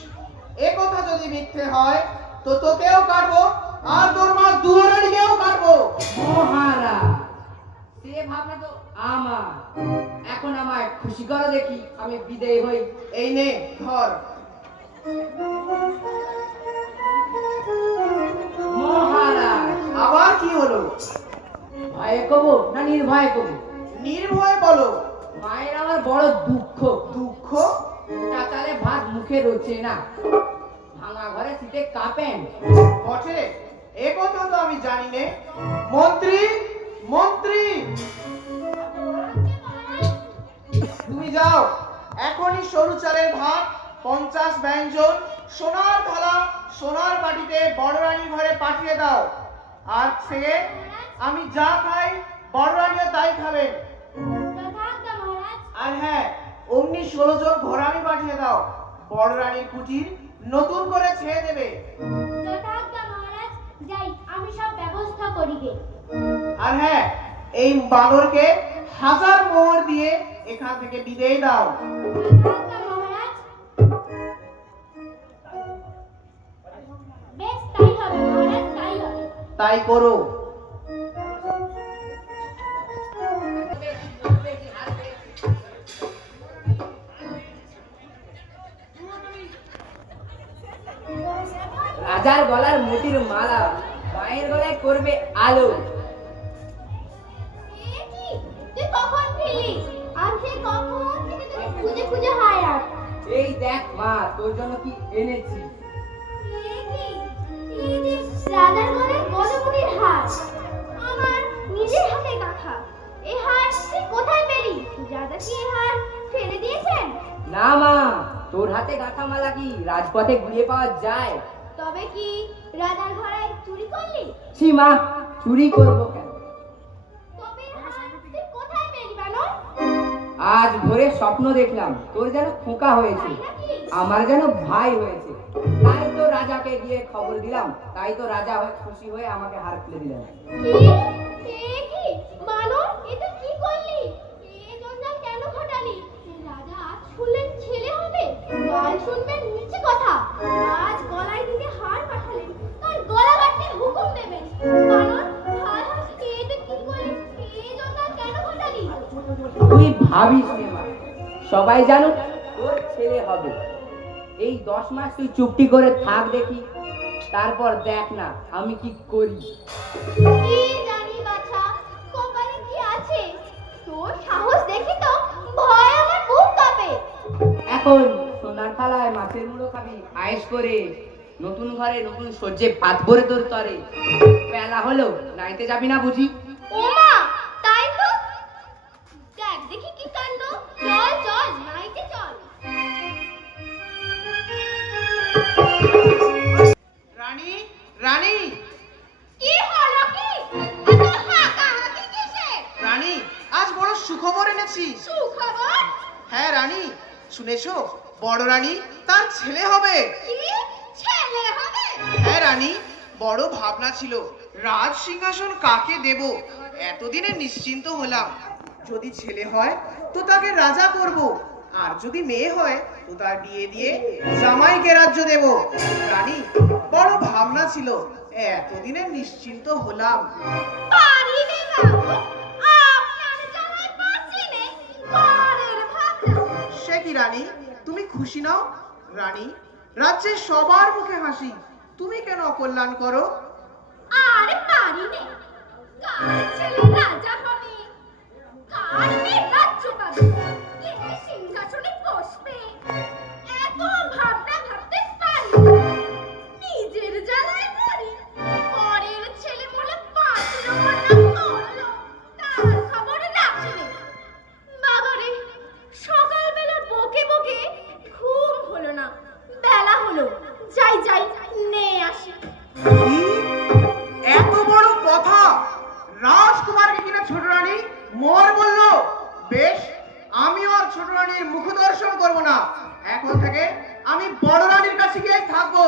এ কথা যদি মিথ্যে হয় তো তোকেও কাটবো আর তোর মা দুয়ারানীকেও কাটবো। মহারাজ সে ভাবনা তো আমার। এখন আমায় খুশি করো দেখি, আমি বিদেয় হই। এই নে ধর। মহারাজ আবার কি হলো? ভয়ে কবো না নির্ভয়ে কবো? নির্ভয় বলো। মায়ের আমার বড় দুঃখ। দুঃখ? মোটা চালে ভাত মুখে রোচে না, ভাঙা ঘরে শীতে কাঁপেন। বটে, এ কথা তো আমি জানি নে। মন্ত্রী, মন্ত্রী, তুমি যাও এখনই সরু চালের ভাত 50 ব্যঞ্জন সোনার থালা সোনার বাটিতে বড় রানীর ঘরে পাঠিয়ে দাও। আর থেকে আমি যা খাই বড় রানীও তাই খাবেন। যথাজ্ঞা মহারাজ। আর হ্যাঁ, অমনি 16 জন ঘোড়ামি পাঠিয়ে দাও। বড় রানীর কুটির নতুন করে ছেড়ে দেবে। যথাজ্ঞা মহারাজ, যাই আমি সব ব্যবস্থা করিবে। আর হ্যাঁ, এই বানরকে 1000 মোহর দিয়ে এখান থেকে বিদায় দাও। যথাজ্ঞা মহারাজ। বেশ তাই হবে মহারাজ, তাই হবে। তাই করো। রাজার গলার মোতির মালা, মায়ের গলায় করবে আলো। এ কি? তুই কখন ফিরলি? আমি সেই কখন থেকে তোকে খুঁজে খুঁজে হারাম। এই দেখ মা, তোর জন্য কি এনেছি। এ কি? এই যে রাজার ঘরে গজমুড়ির হার, আমার নিজের হাতে গাঁথা। এই হার তুই কোথায় পেলি? রাজা কি এই হার ফেলে দিয়েছেন? না মা, তোর হাতে গাঁথা মালা কি রাজপথে ঘুরিয়ে পাওয়া যায়? তবে কি রাজার ঘরে চুরি করলি? ছি মা, চুরি করবো কেন? তবে এই হার তুই কোথায় পেলি বানর? আজ ভোরে স্বপ্ন দেখলাম তোর যেন খোকা হয়েছে, আমার যেন ভাই হয়েছে। তাই তো রাজাকে গিয়ে খবর দিলাম, তাই তো রাজা হয়ে খুশি হয়ে আমাকে হার খুলে দিলেন। কি? এ কি? বানর, এটা কি করলি? এ জঞ্জাল কেন ঘটালি? রাজা আজ শুনলেন ছেলে হবে, কাল শুনবেন মিছে কথা। আজ গলায় দিতে হার পাঠালেন, কাল গলা কাটতে হুকুম দেবেন। বানর, হায় হায়, এটা কি করলি? এ জঞ্জাল কেন ঘটালি? তুই ভাবিস নে মা, সবাই জানুক তোর ছেলে হবে। এই 10 মাস তুই চুপটি করে থাক দেখি, তারপর দেখ না আমি কি করি। কি জানি বাছা, কপালে কি আছে? তোর সাহস দেখি তো ভয় আমার বুক কাঁপে। এখন সোনার থালায় মাছের মুড়ো খাবি আয়েশ করে, নতুন ঘরে নতুন সহ্যে পাত ভরে তোর তরে। বেলা হলো, নাইতে যাবি না বুঝি? ওমা, তাই তো। দেখ দেখি কি কাণ্ড। চল চল, নাইতে চল। রানী, রানী, কি হলো কি? এত হাঁকাহাঁকি কিসের? রানী, আজ বড় সুখবর এনেছি। সুখবর? হ্যাঁ রানী, শুনেছো? বড় রানী তার ছেলে হবে। কি? ছেলে হবে? হ্যাঁ রানী, বড় ভাবনা ছিল রাজ সিংহাসন কাকে দেব। এতদিনে নিশ্চিন্ত হলাম, যদি ছেলে হয় তো তাকে রাজা করব, আর যদি মেয়ে হয় তো তার বিয়ে দিয়ে জামাইকে রাজ্য দেব। রানী, বড় ভাবনা ছিল, এতদিনে নিশ্চিন্ত হলাম। পারি রে বাবু, আপনার জামাই পাচ্ছি নে, পরের ভাবনা। সে কি রানী, তুমি খুশি নাও? রানী, রাজ্যের সবার মুখে হাসি, তুমি কেন অকল্যাণ করো? আর পারি নে। কার ছেলে রাজা হবে, কার মেয়ে রাজ্য পাবে, কে সিংহাসনে বসবে, এত ভাবনা ভাবতে পারি না। নিজের জ্বালায় মরি, পরের ছেলে বলে বাঁচলো না মরলো, তার খবর রাখি নে। বাবারে, সকালবেলা বকে বকে ঘুম হলো না, বেলা হলো, যাই যাই নে আসি। কি? এত বড় কথা! রাজকুমারকে কিনা ছোট রানী মোর বললো? বেশ, আমি আর ছোট রানীর মুখ দর্শন করবো না। এখন থেকে আমি বড় রানীর কাছে গিয়ে থাকবো।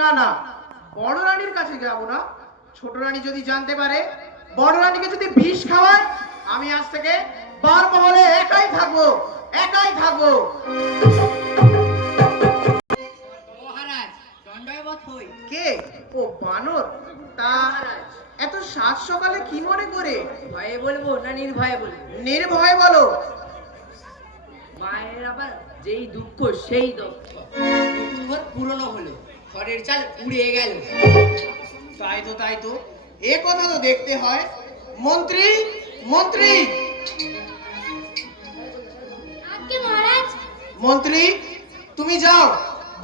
না না, বড় রানীর কাছে যাবো না। ছোট রানী যদি জানতে পারে, বড় রানীকে যদি বিষ খাওয়ায়, আমি আজ থেকে বার মহলে একাই থাকবো, একাই থাকবো। মহারাজ দণ্ডায়বত হই। কে? ও বানর। তা এত সাত সকালে কি মনে করে? ভয়ে বলবো না নির্ভয়ে বলবো? নির্ভয় বলো। মায়ের আবার যেই দুঃখ সেই দুঃখ। নতুন ঘর পুরনো হলো, ঘরের চাল উড়ে গেল। তাই তো এ কথা তো দেখতে হয়। মন্ত্রী, মন্ত্রী, আজ্ঞে মহারাজ। মন্ত্রী, তুমি যাও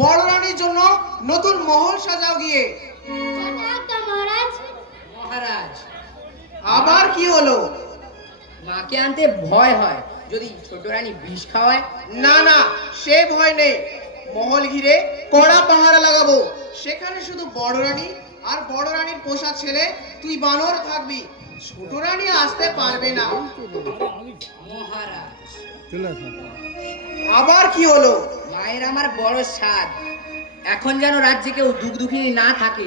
বড় রানীর জন্য নতুন মহল সাজাও গিয়ে। আজ্ঞা মহারাজ। মহারাজ আবার কি হলো? মাকে আনতে ভয় হয়, যদি ছোট রানী বিষ খাওয়ায়। না না, সে ভয় নেই। মহল ঘিরে কড়া পাহারা লাগাবো। সেখানে শুধু বড় রানী আর বড় রানীর পোষা ছেলে তুই বানর থাকবি। ছোট রানী আসতে পারবে না। মহারাজ আবার কি হলো? মায়ের আমার বড় সাধ, এখন যেন রাজ্যে কেউ দুঃখ দুঃখিনী না থাকে।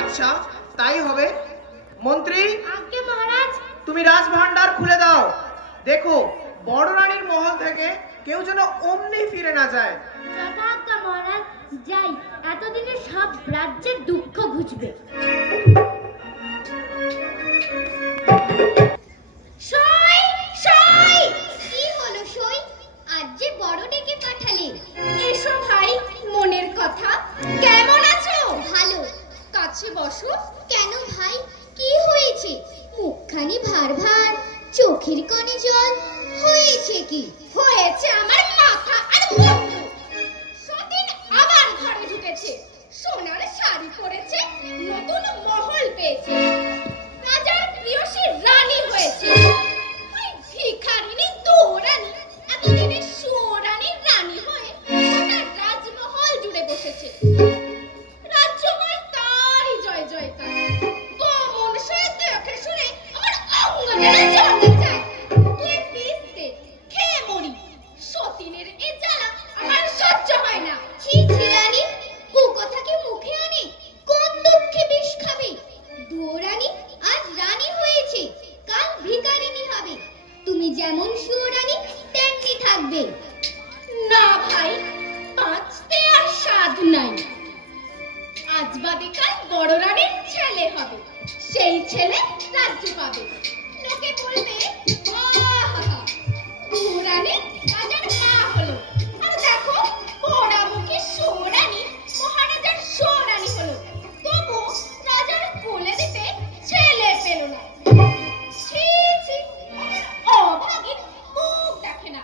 আচ্ছা, তাই হবে। মন্ত্রী, আজ্ঞে মহারাজ। তুমি রাজভান্ডার খুলে দাও। দেখো বড় রানীর মহল থেকে কেউ যেন অমনি ফিরে না যায়। আজ্ঞা মহারাজ, যাই। এতদিনে সব রাজ্যের দুঃখ ঘুচবে। সই, সই। কি হলো সই? আজ যে বড় ডেকে পাঠালে। এসো ভাই, মনের কথা। কেমন আছো? ভালো। কাছে বসো। কেন ভাই, কি হয়েছে? মুখখানি ভার ভার, চোখের কোণে জল। হয়েছে কি? হয়েছে আমার মাথা আর মুন্ডু। সতীন আবার ঘরে ঢুকেছে, সোনার শাড়ি পরেছে, নতুন মহল পেয়েছে, রাজার প্রিয়সী রানী হয়েছে। ওই ভিখারিনী দৌরানী এতদিনে সুরানী রানী হয়ে গোটা রাজমহল জুড়ে বসেছে। রাজ্যময় তারই জয় জয়কার। কমন সে দেখে শুনে আমার অঙ্গনে জ্বলে যায়। তুই পিসতে খেয়ে মরি। সতীনের এ জ্বালা আমার সহ্য হয় না। ছি ছি রানী, ও কথা কি মুখে আনে? কোন দুঃখে বিষ খাবে? দুরানী আজ রানী হয়েছে, কাল ভিখারিনী হবে। তুমি যেমন সুরানী তেমনি থাকবে। না ভাই, বাঁচতে আর স্বাদ নাই। আজ বাদে কাল বড় রানীর ছেলে হবে, সেই ছেলে রাজ্য পাবে। লোকে বলবে আহা, দুরানী রাজার মা হলো। আর দেখো পোড়ামুখী সোরানী মহারাজার সোরানী হলো, তবু রাজার কোলে দিতে ছেলে পেল না। ছি ছি, অভাগীর মুখ দেখে না।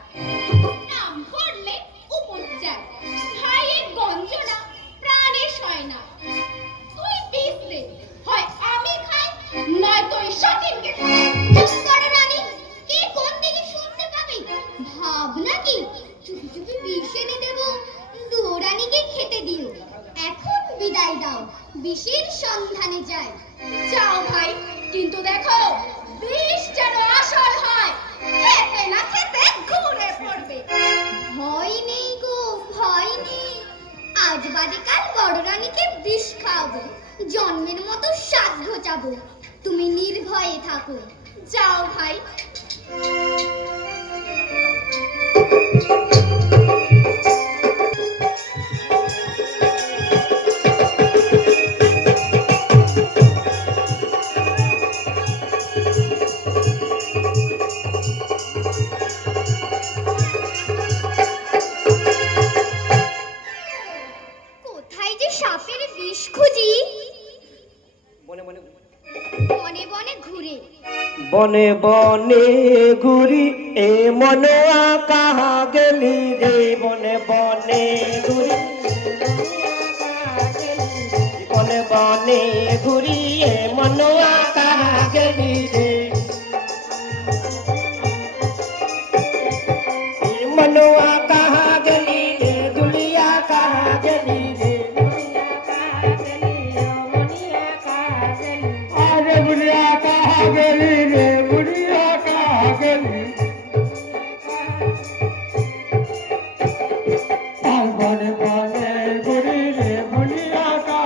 নাম করলে উপর যায়, ভাইয়ের গঞ্জনা প্রাণে সয় না। তুই বিষ দে, হয় আমি খাই, নয়তো এই সতীনকে খাই। চুপ করো রানী, কে কোন দিকে শুনতে পাবে? ভাব নাকি চুপি চুপি বিষ এনে দেব, দুরানীকে খেতে দিও। এখন বিদায় দাও, বিষের সন্ধানে যাই। যাও ভাই, কিন্তু দেখো বিষ যেন আসল হয়, খেতে না খেতে ঘুরে পড়বে। ভয় নেই গো, ভয় নেই। আজ বাদে কাল বড় রানীকে বিষ খাওয়াবো, জন্মের মতো সাধ্য চাবো। তুমি নির্ভয়ে থাকো। যাও ভাই। কোথায় যে সাপের বিষ খুঁজি, বনে বনে বনে বনে ঘুরে। বনে বনে ঘুরি এ মনোয়া কাহা গেলি রে। বনে বনে ঘুরি, বনে বনে ঘুরি এ মনোয়া কাহা গেলি রে। মনোয়া কাহা গেলি রে, দুলিয়া কাহা গেলি রে। আরে বুড়িয়া কাহা গেলি রে, বুড়িয়া কাহা গেলি। বনে বনে ঘুরি রে, বুড়িয়া কাহা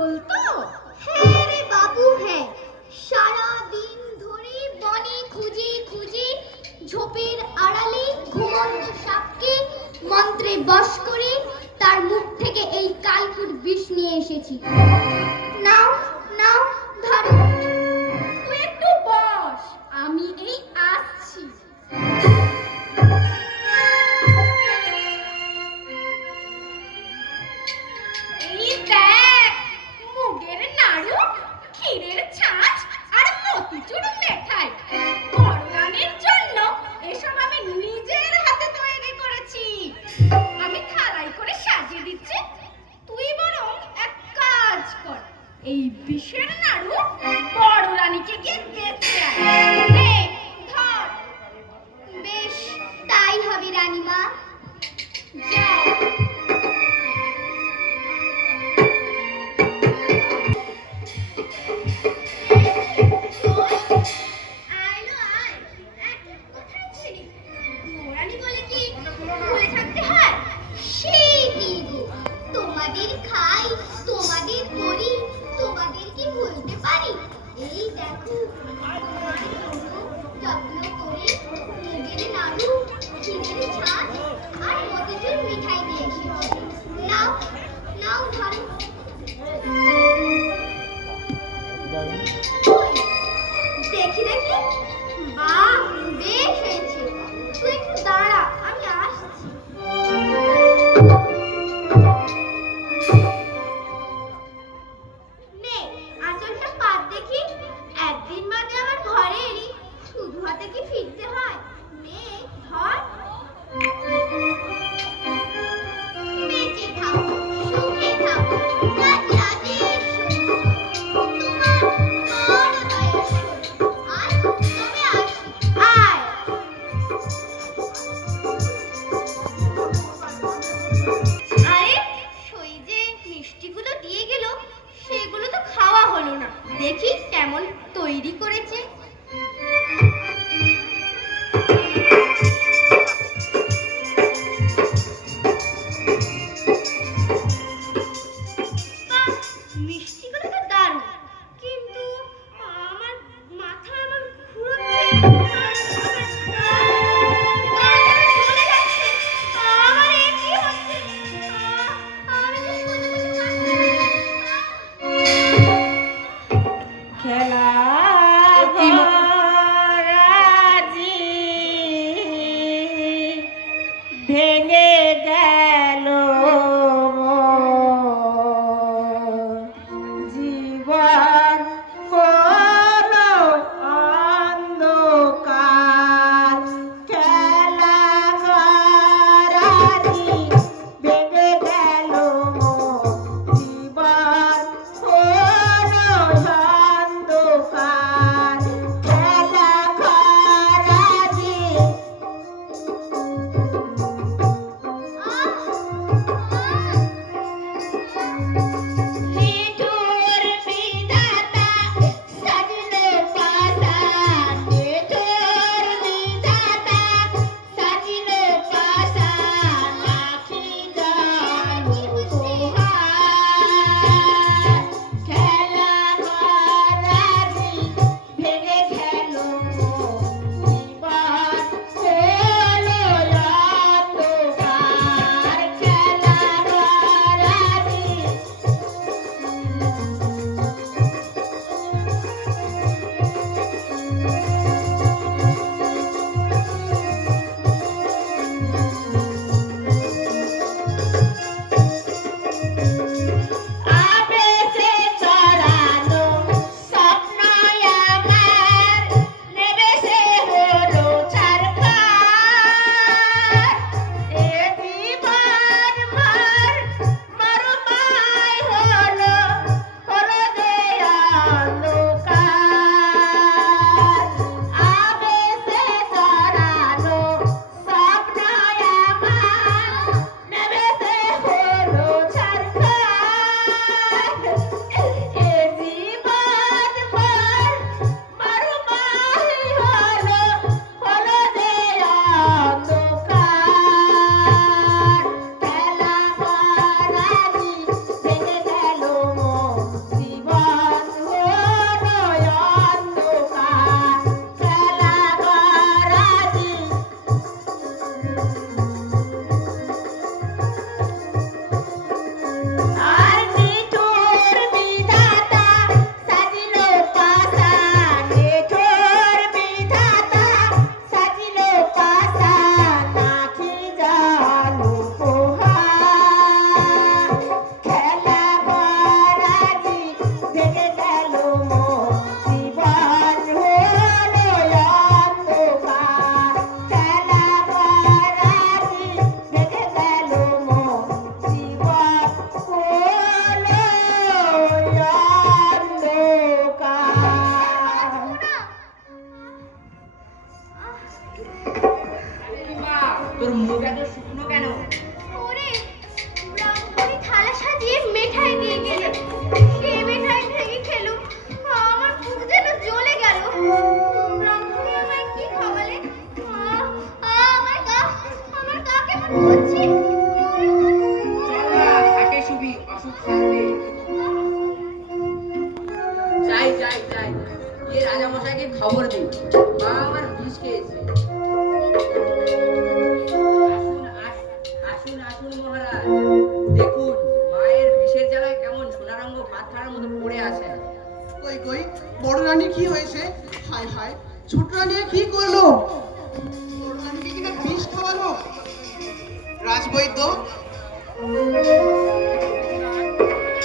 আসল তো? হ্যাঁ রে বাবু, হ্যাঁ। সারা দিন ধরে বনে খুঁজি খুঁজি ঝোপের আড়ালে ঘুমন্ত সাপকে মন্ত্রে বশ করে তার মুখ থেকে এই কালকুট বিষ নিয়ে এসেছি। নাও নাও ধরো। তুই একটু বস, আমি এই আসছি। এই দেখ, মুগের নাড়ু, ক্ষীরের ছাঁচ আর মতিচুর মেঠাই। বড়রানীর জন্য এসব আমি নিজের হাতে তৈরি করেছি। আমি থালায় করে সাজিয়ে দিচ্ছি। তুই বরং এক কাজ কর, এই বিষের নাড়ু বড়রানীকে গিয়ে বেচে আয়। নে, ধর। বেশ, তাই হবে রানীমা। যাও। তোমাদের খাই, তোমাদের করি, তোমাদের কি ভুলতে পারি? এই দেখো, আমার জন্য যত্ন করে মুগের নাড়ু, ক্ষীরের ছাঁচ আর মতিচুর মিঠাই দিয়ে এসেছি। নাও নাও ধরো। দেখি দেখি, বাহ, বেশ হয়েছে। তুই একটু দাঁড়া, আমি আসছি। নে, আঁচলটা পাত দেখি। একদিন বাদে আমার ঘরে এলি, শুধু হাতে কি ফিরতে হয়? নে, ধর। বেঁচে থাকো, সুখে থাকো, রাজরাজের তোমার বড় দয়া শোনো। আজ তবে আসি। আয়। আরে, সই যে মিষ্টিগুলো দিয়ে গেল, সেগুলো তো খাওয়া হলো না। দেখি কেমন তৈরি করেছে। বাহ, মিষ্টিগুলো তো দারুণ, কিন্তু আমার মাথা আমার ঘুরোচ্ছে। আমার এ কি হচ্ছে? আমি তো খেলা রাজি ভেঙে গেল জীবন হলো অন্ধকার। খেলা রাজি ভেঙে গেল জীবন হলো অন্ধকার। খেলা রাজি নিঠুর বিধাতা সাজলো পাশান। নিঠুর বিধাতা সাজলো পাশান। আখি জানো তোমার। খেলা রাজি ভেঙে গেল জীবন হলো অন্ধকার। খেলা রাজি সুখ শান্তি। যাই যাই যাই, গিয়ে রাজামশাইকে খবর দিই, মা আমার বিষ খেয়েছে। আসুন আসুন মহারাজ, দেখুন মায়ের বিষের জ্বালায় কেমন সোনারঙ্গ ভাত খাওয়ার মতো পড়ে আছে। কই কই বড় রানীর কি হয়েছে? হায় হায়, ছোট রানী কি করলো? বড় রানীকে কিনা বিষ খাওয়ালো। রাজবৈদ্য,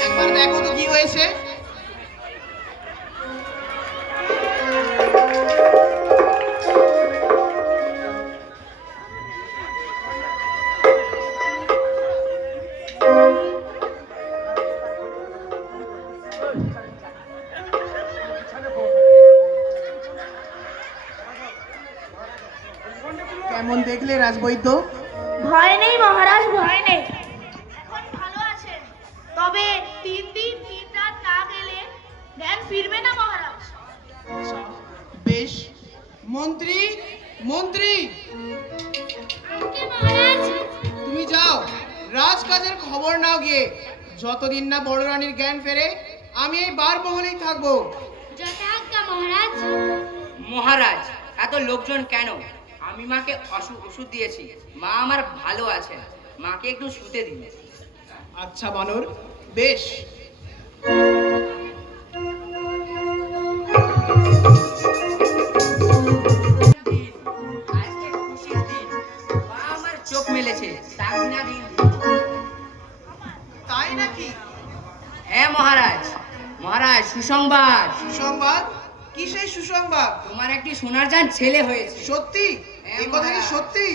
একবার দেখো তো কি হয়েছে। কেমন দেখলে রাজবৈদ্য? ভয় নেই মহারাজ, ভয় নেই, এখন ভালো আছেন। তবে 3 দিন 3 রাত না গেলে জ্ঞান ফিরবে না মহারাজ। বেশ। মন্ত্রী, মন্ত্রী, আজ্ঞে মহারাজ। তুমি যাও রাজকাজের খবর নাও গিয়ে। যতদিন না বড় রানীর জ্ঞান ফেরে আমি এই বারমহলেই থাকবো। যথাজ্ঞা মহারাজ। মহারাজ, এত লোকজন কেন? আমি মাকে ওষুধ দিয়েছি, মা আমার ভালো আছে, মাকে একটু শুতে দিন। আচ্ছা বানর, বেশ। আজকে খুশির দিন, মা আমার চোখ মেলেছে, তাক না দিন। তাই নাকি? হ্যাঁ মহারাজ, মহারাজ সুসংবাদ। সুসংবাদ? কি সেই সুসংবাদ? তোমার একটি সোনার জান ছেলে হয়েছে। সত্যি? এই কথা কি সত্যি?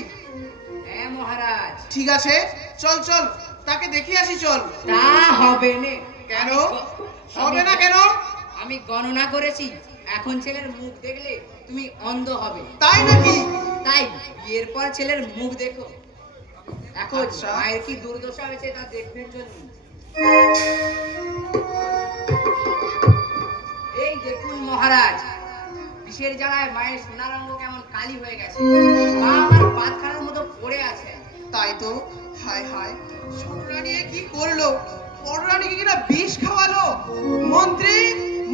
হ্যাঁ মহারাজ। ঠিক আছে, চল চল তাকে দেখে আসি, চল। তা হবে না। কেন হবে না? কেন? আমি গণনা করেছি, এখন ছেলের মুখ দেখলে তুমি অন্ধ হবে। তাই নাকি? তাই বিয়ের পর ছেলের মুখ দেখো। এখন আচ্ছা। মায়ের কি দুর্দশা হয়েছে তা দেখবার জন্য এই দেখুন মহারাজ, বিষের জ্বালায় মায়ের সোনার অঙ্গ কেমন কালি হয়ে গেছে, মা আমার পাত খাওয়ার মতো পড়ে আছে। তাই তো। হায় হায়, ছোট রানী এ কি করলো? বড় রানীকে কিনা বিষ খাওয়ালো। মন্ত্রী,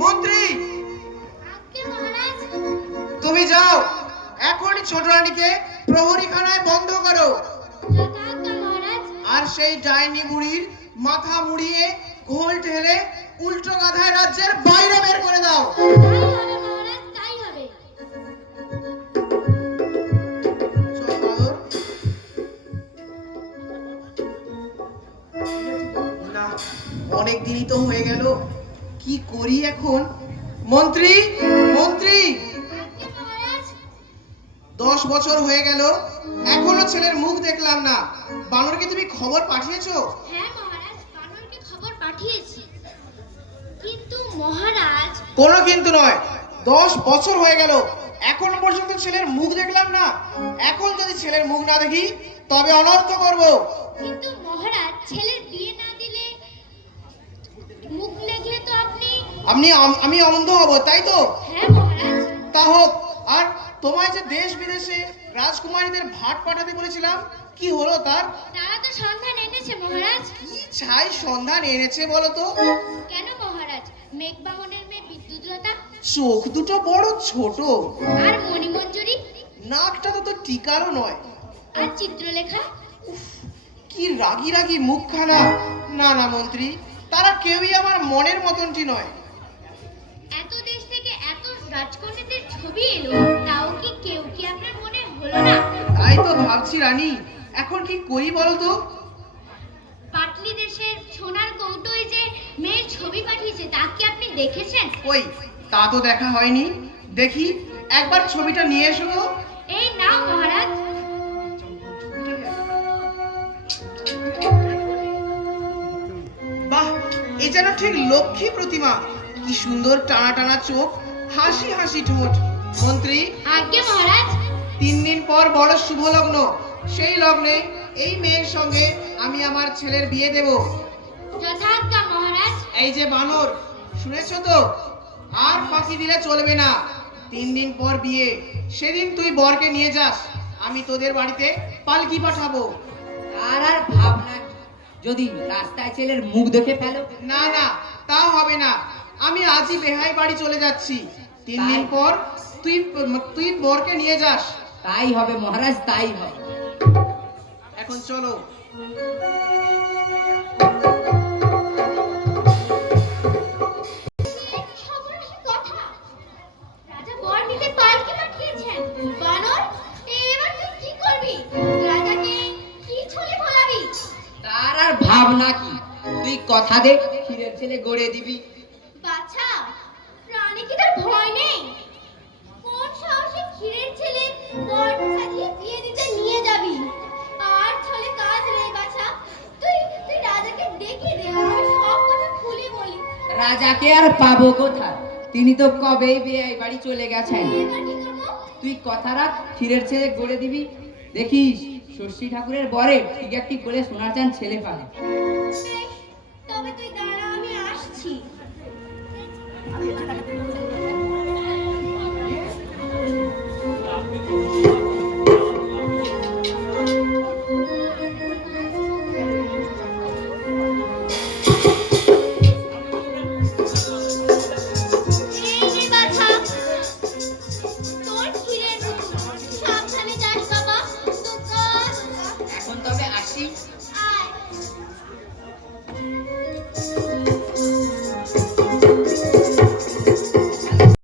মন্ত্রী, আজ্ঞে মহারাজ। তুমি যাও এখনই ছোট রানীকে প্রহরীখানায় বন্ধ করো। যথাজ্ঞা মহারাজ। আর সেই ডাইনি বুড়ির মাথা মুড়িয়ে ঘোল ঢেলে উল্টো গাধায় রাজ্যের বাইরে বের করে দাও। তাই হবে মহারাজ, তাই হবে। চল বাদর। না, অনেক দিনই তো হয়ে গেল, কি করি এখন? মন্ত্রী, মন্ত্রী, আজ্ঞে মহারাজ। 10 বছর হয়ে গেল এখনো ছেলের মুখ দেখলাম না। বানরকে তুমি খবর পাঠিয়েছো? হ্যাঁ মহারাজ, বানরকে খবর পাঠিয়েছি। কিন্তু মহারাজ, কোনো কিন্তু নয়, 10 বছর হয়ে গেল এখনো পর্যন্ত ছেলের মুখ দেখলাম না। এখন যদি ছেলের মুখ না দেখি তবে অনর্থ করব। কিন্তু মহারাজ, ছেলের বিয়ে না দিলে মুখ দেখলে তো আমি অন্ধ হব, তাই তো? হ্যাঁ মহারাজ। তা হোক। আর তোমায় যে দেশ বিদেশে রাজকুমারীদের ভাট পাঠাতে বলেছিলাম, কি হলো তার? তারা তো সন্ধান এনেছে মহারাজ। কি ছাই সন্ধান এনেছে বলো তো? কেন মহারাজ? মেঘবাহনের মেয়ে বিদ্যুৎলতা, চোখ দুটো বড় ছোট, আর মণিমঞ্জুরি, নাকটা তো টিকারও নয়, আর চিত্রলেখা। কি রাগি রাগি মুখখানা। না না মন্ত্রী, তারা কেউই আমার মনের মতনটি নয়। এত দেশ থেকে এত রাজকন্যাদের ছবি এলো, তাও কি কেউ কি আপনার মনে হলো না? তাই তো ভাবছি রানী, এখন কি করি বলো তো? পাটলি দেশের সোনার কৌটোয় যে মেয়ের ছবি পাঠিয়েছে, তা কি আপনি দেখেছেন? ওই, তা তো দেখা হয়নি। দেখি একবার ছবিটা নিয়ে এসো তো। এই নাও মহারাজ। বাহ, এ যেন ঠিক লক্ষ্মী প্রতিমা। কি সুন্দর টানা টানা চোখ, হাসি হাসি ঠোঁট। মন্ত্রী, আজ্ঞে মহারাজ। 3 দিন পর বড় শুভ লগ্ন, সেই লগ্নে এই মেয়ের সঙ্গে আমি আমার ছেলের বিয়ে দেব। যথাজ্ঞা মহারাজ। এই যে বানর, শুনেছো তো? আর ফাঁকি দিলে চলবে না। 3 দিন পর বিয়ে, সেদিন তুই বরকে নিয়ে যাস, আমি তোদের বাড়িতে পালকি পাঠাবো। আর আর ভাবনা, যদি রাস্তায় ছেলের মুখ দেখে ফেলো? না না, তা হবে না। আমি আজই বেহাই বাড়ি চলে যাচ্ছি। 3 দিন তাই? পর তুই বরকে নিয়ে যাস। তাই হবে মহারাজ, তাই হবে। এখন চলো। সর্বনাশী কথা। রাজা বর নিতে পালকি পাঠিয়েছেন। বানর, এবার তুই কি করবি? রাজাকে কি ছলে ফলাবি? তার আর ভাবনা কি, তুই কথা দে ক্ষীরের ছেলে গড়ে দিবি। বাছা, প্রাণে কি তোর ভয় নেই? কোন সাহসে ক্ষীরের ছেলে বর সাজিয়ে বিয়ে দিতে নিয়ে যাবি? আর ছলে কাজ নেই বাছা। তুই রাজাকে ডেকে দে, আমি সব কথা খুলে বলি। রাজাকে আর পাবো কোথায়? তিনি তো কবেই বেয়াই বাড়ি চলে গেছেন। এবার কি করবো? তুই কথা রাখ, ক্ষীরের ছেলে গড়ে দিবি। দেখিস ষষ্ঠী ঠাকুরের বরে ঠিক একটি করে সোনার চান ছেলে পাবে।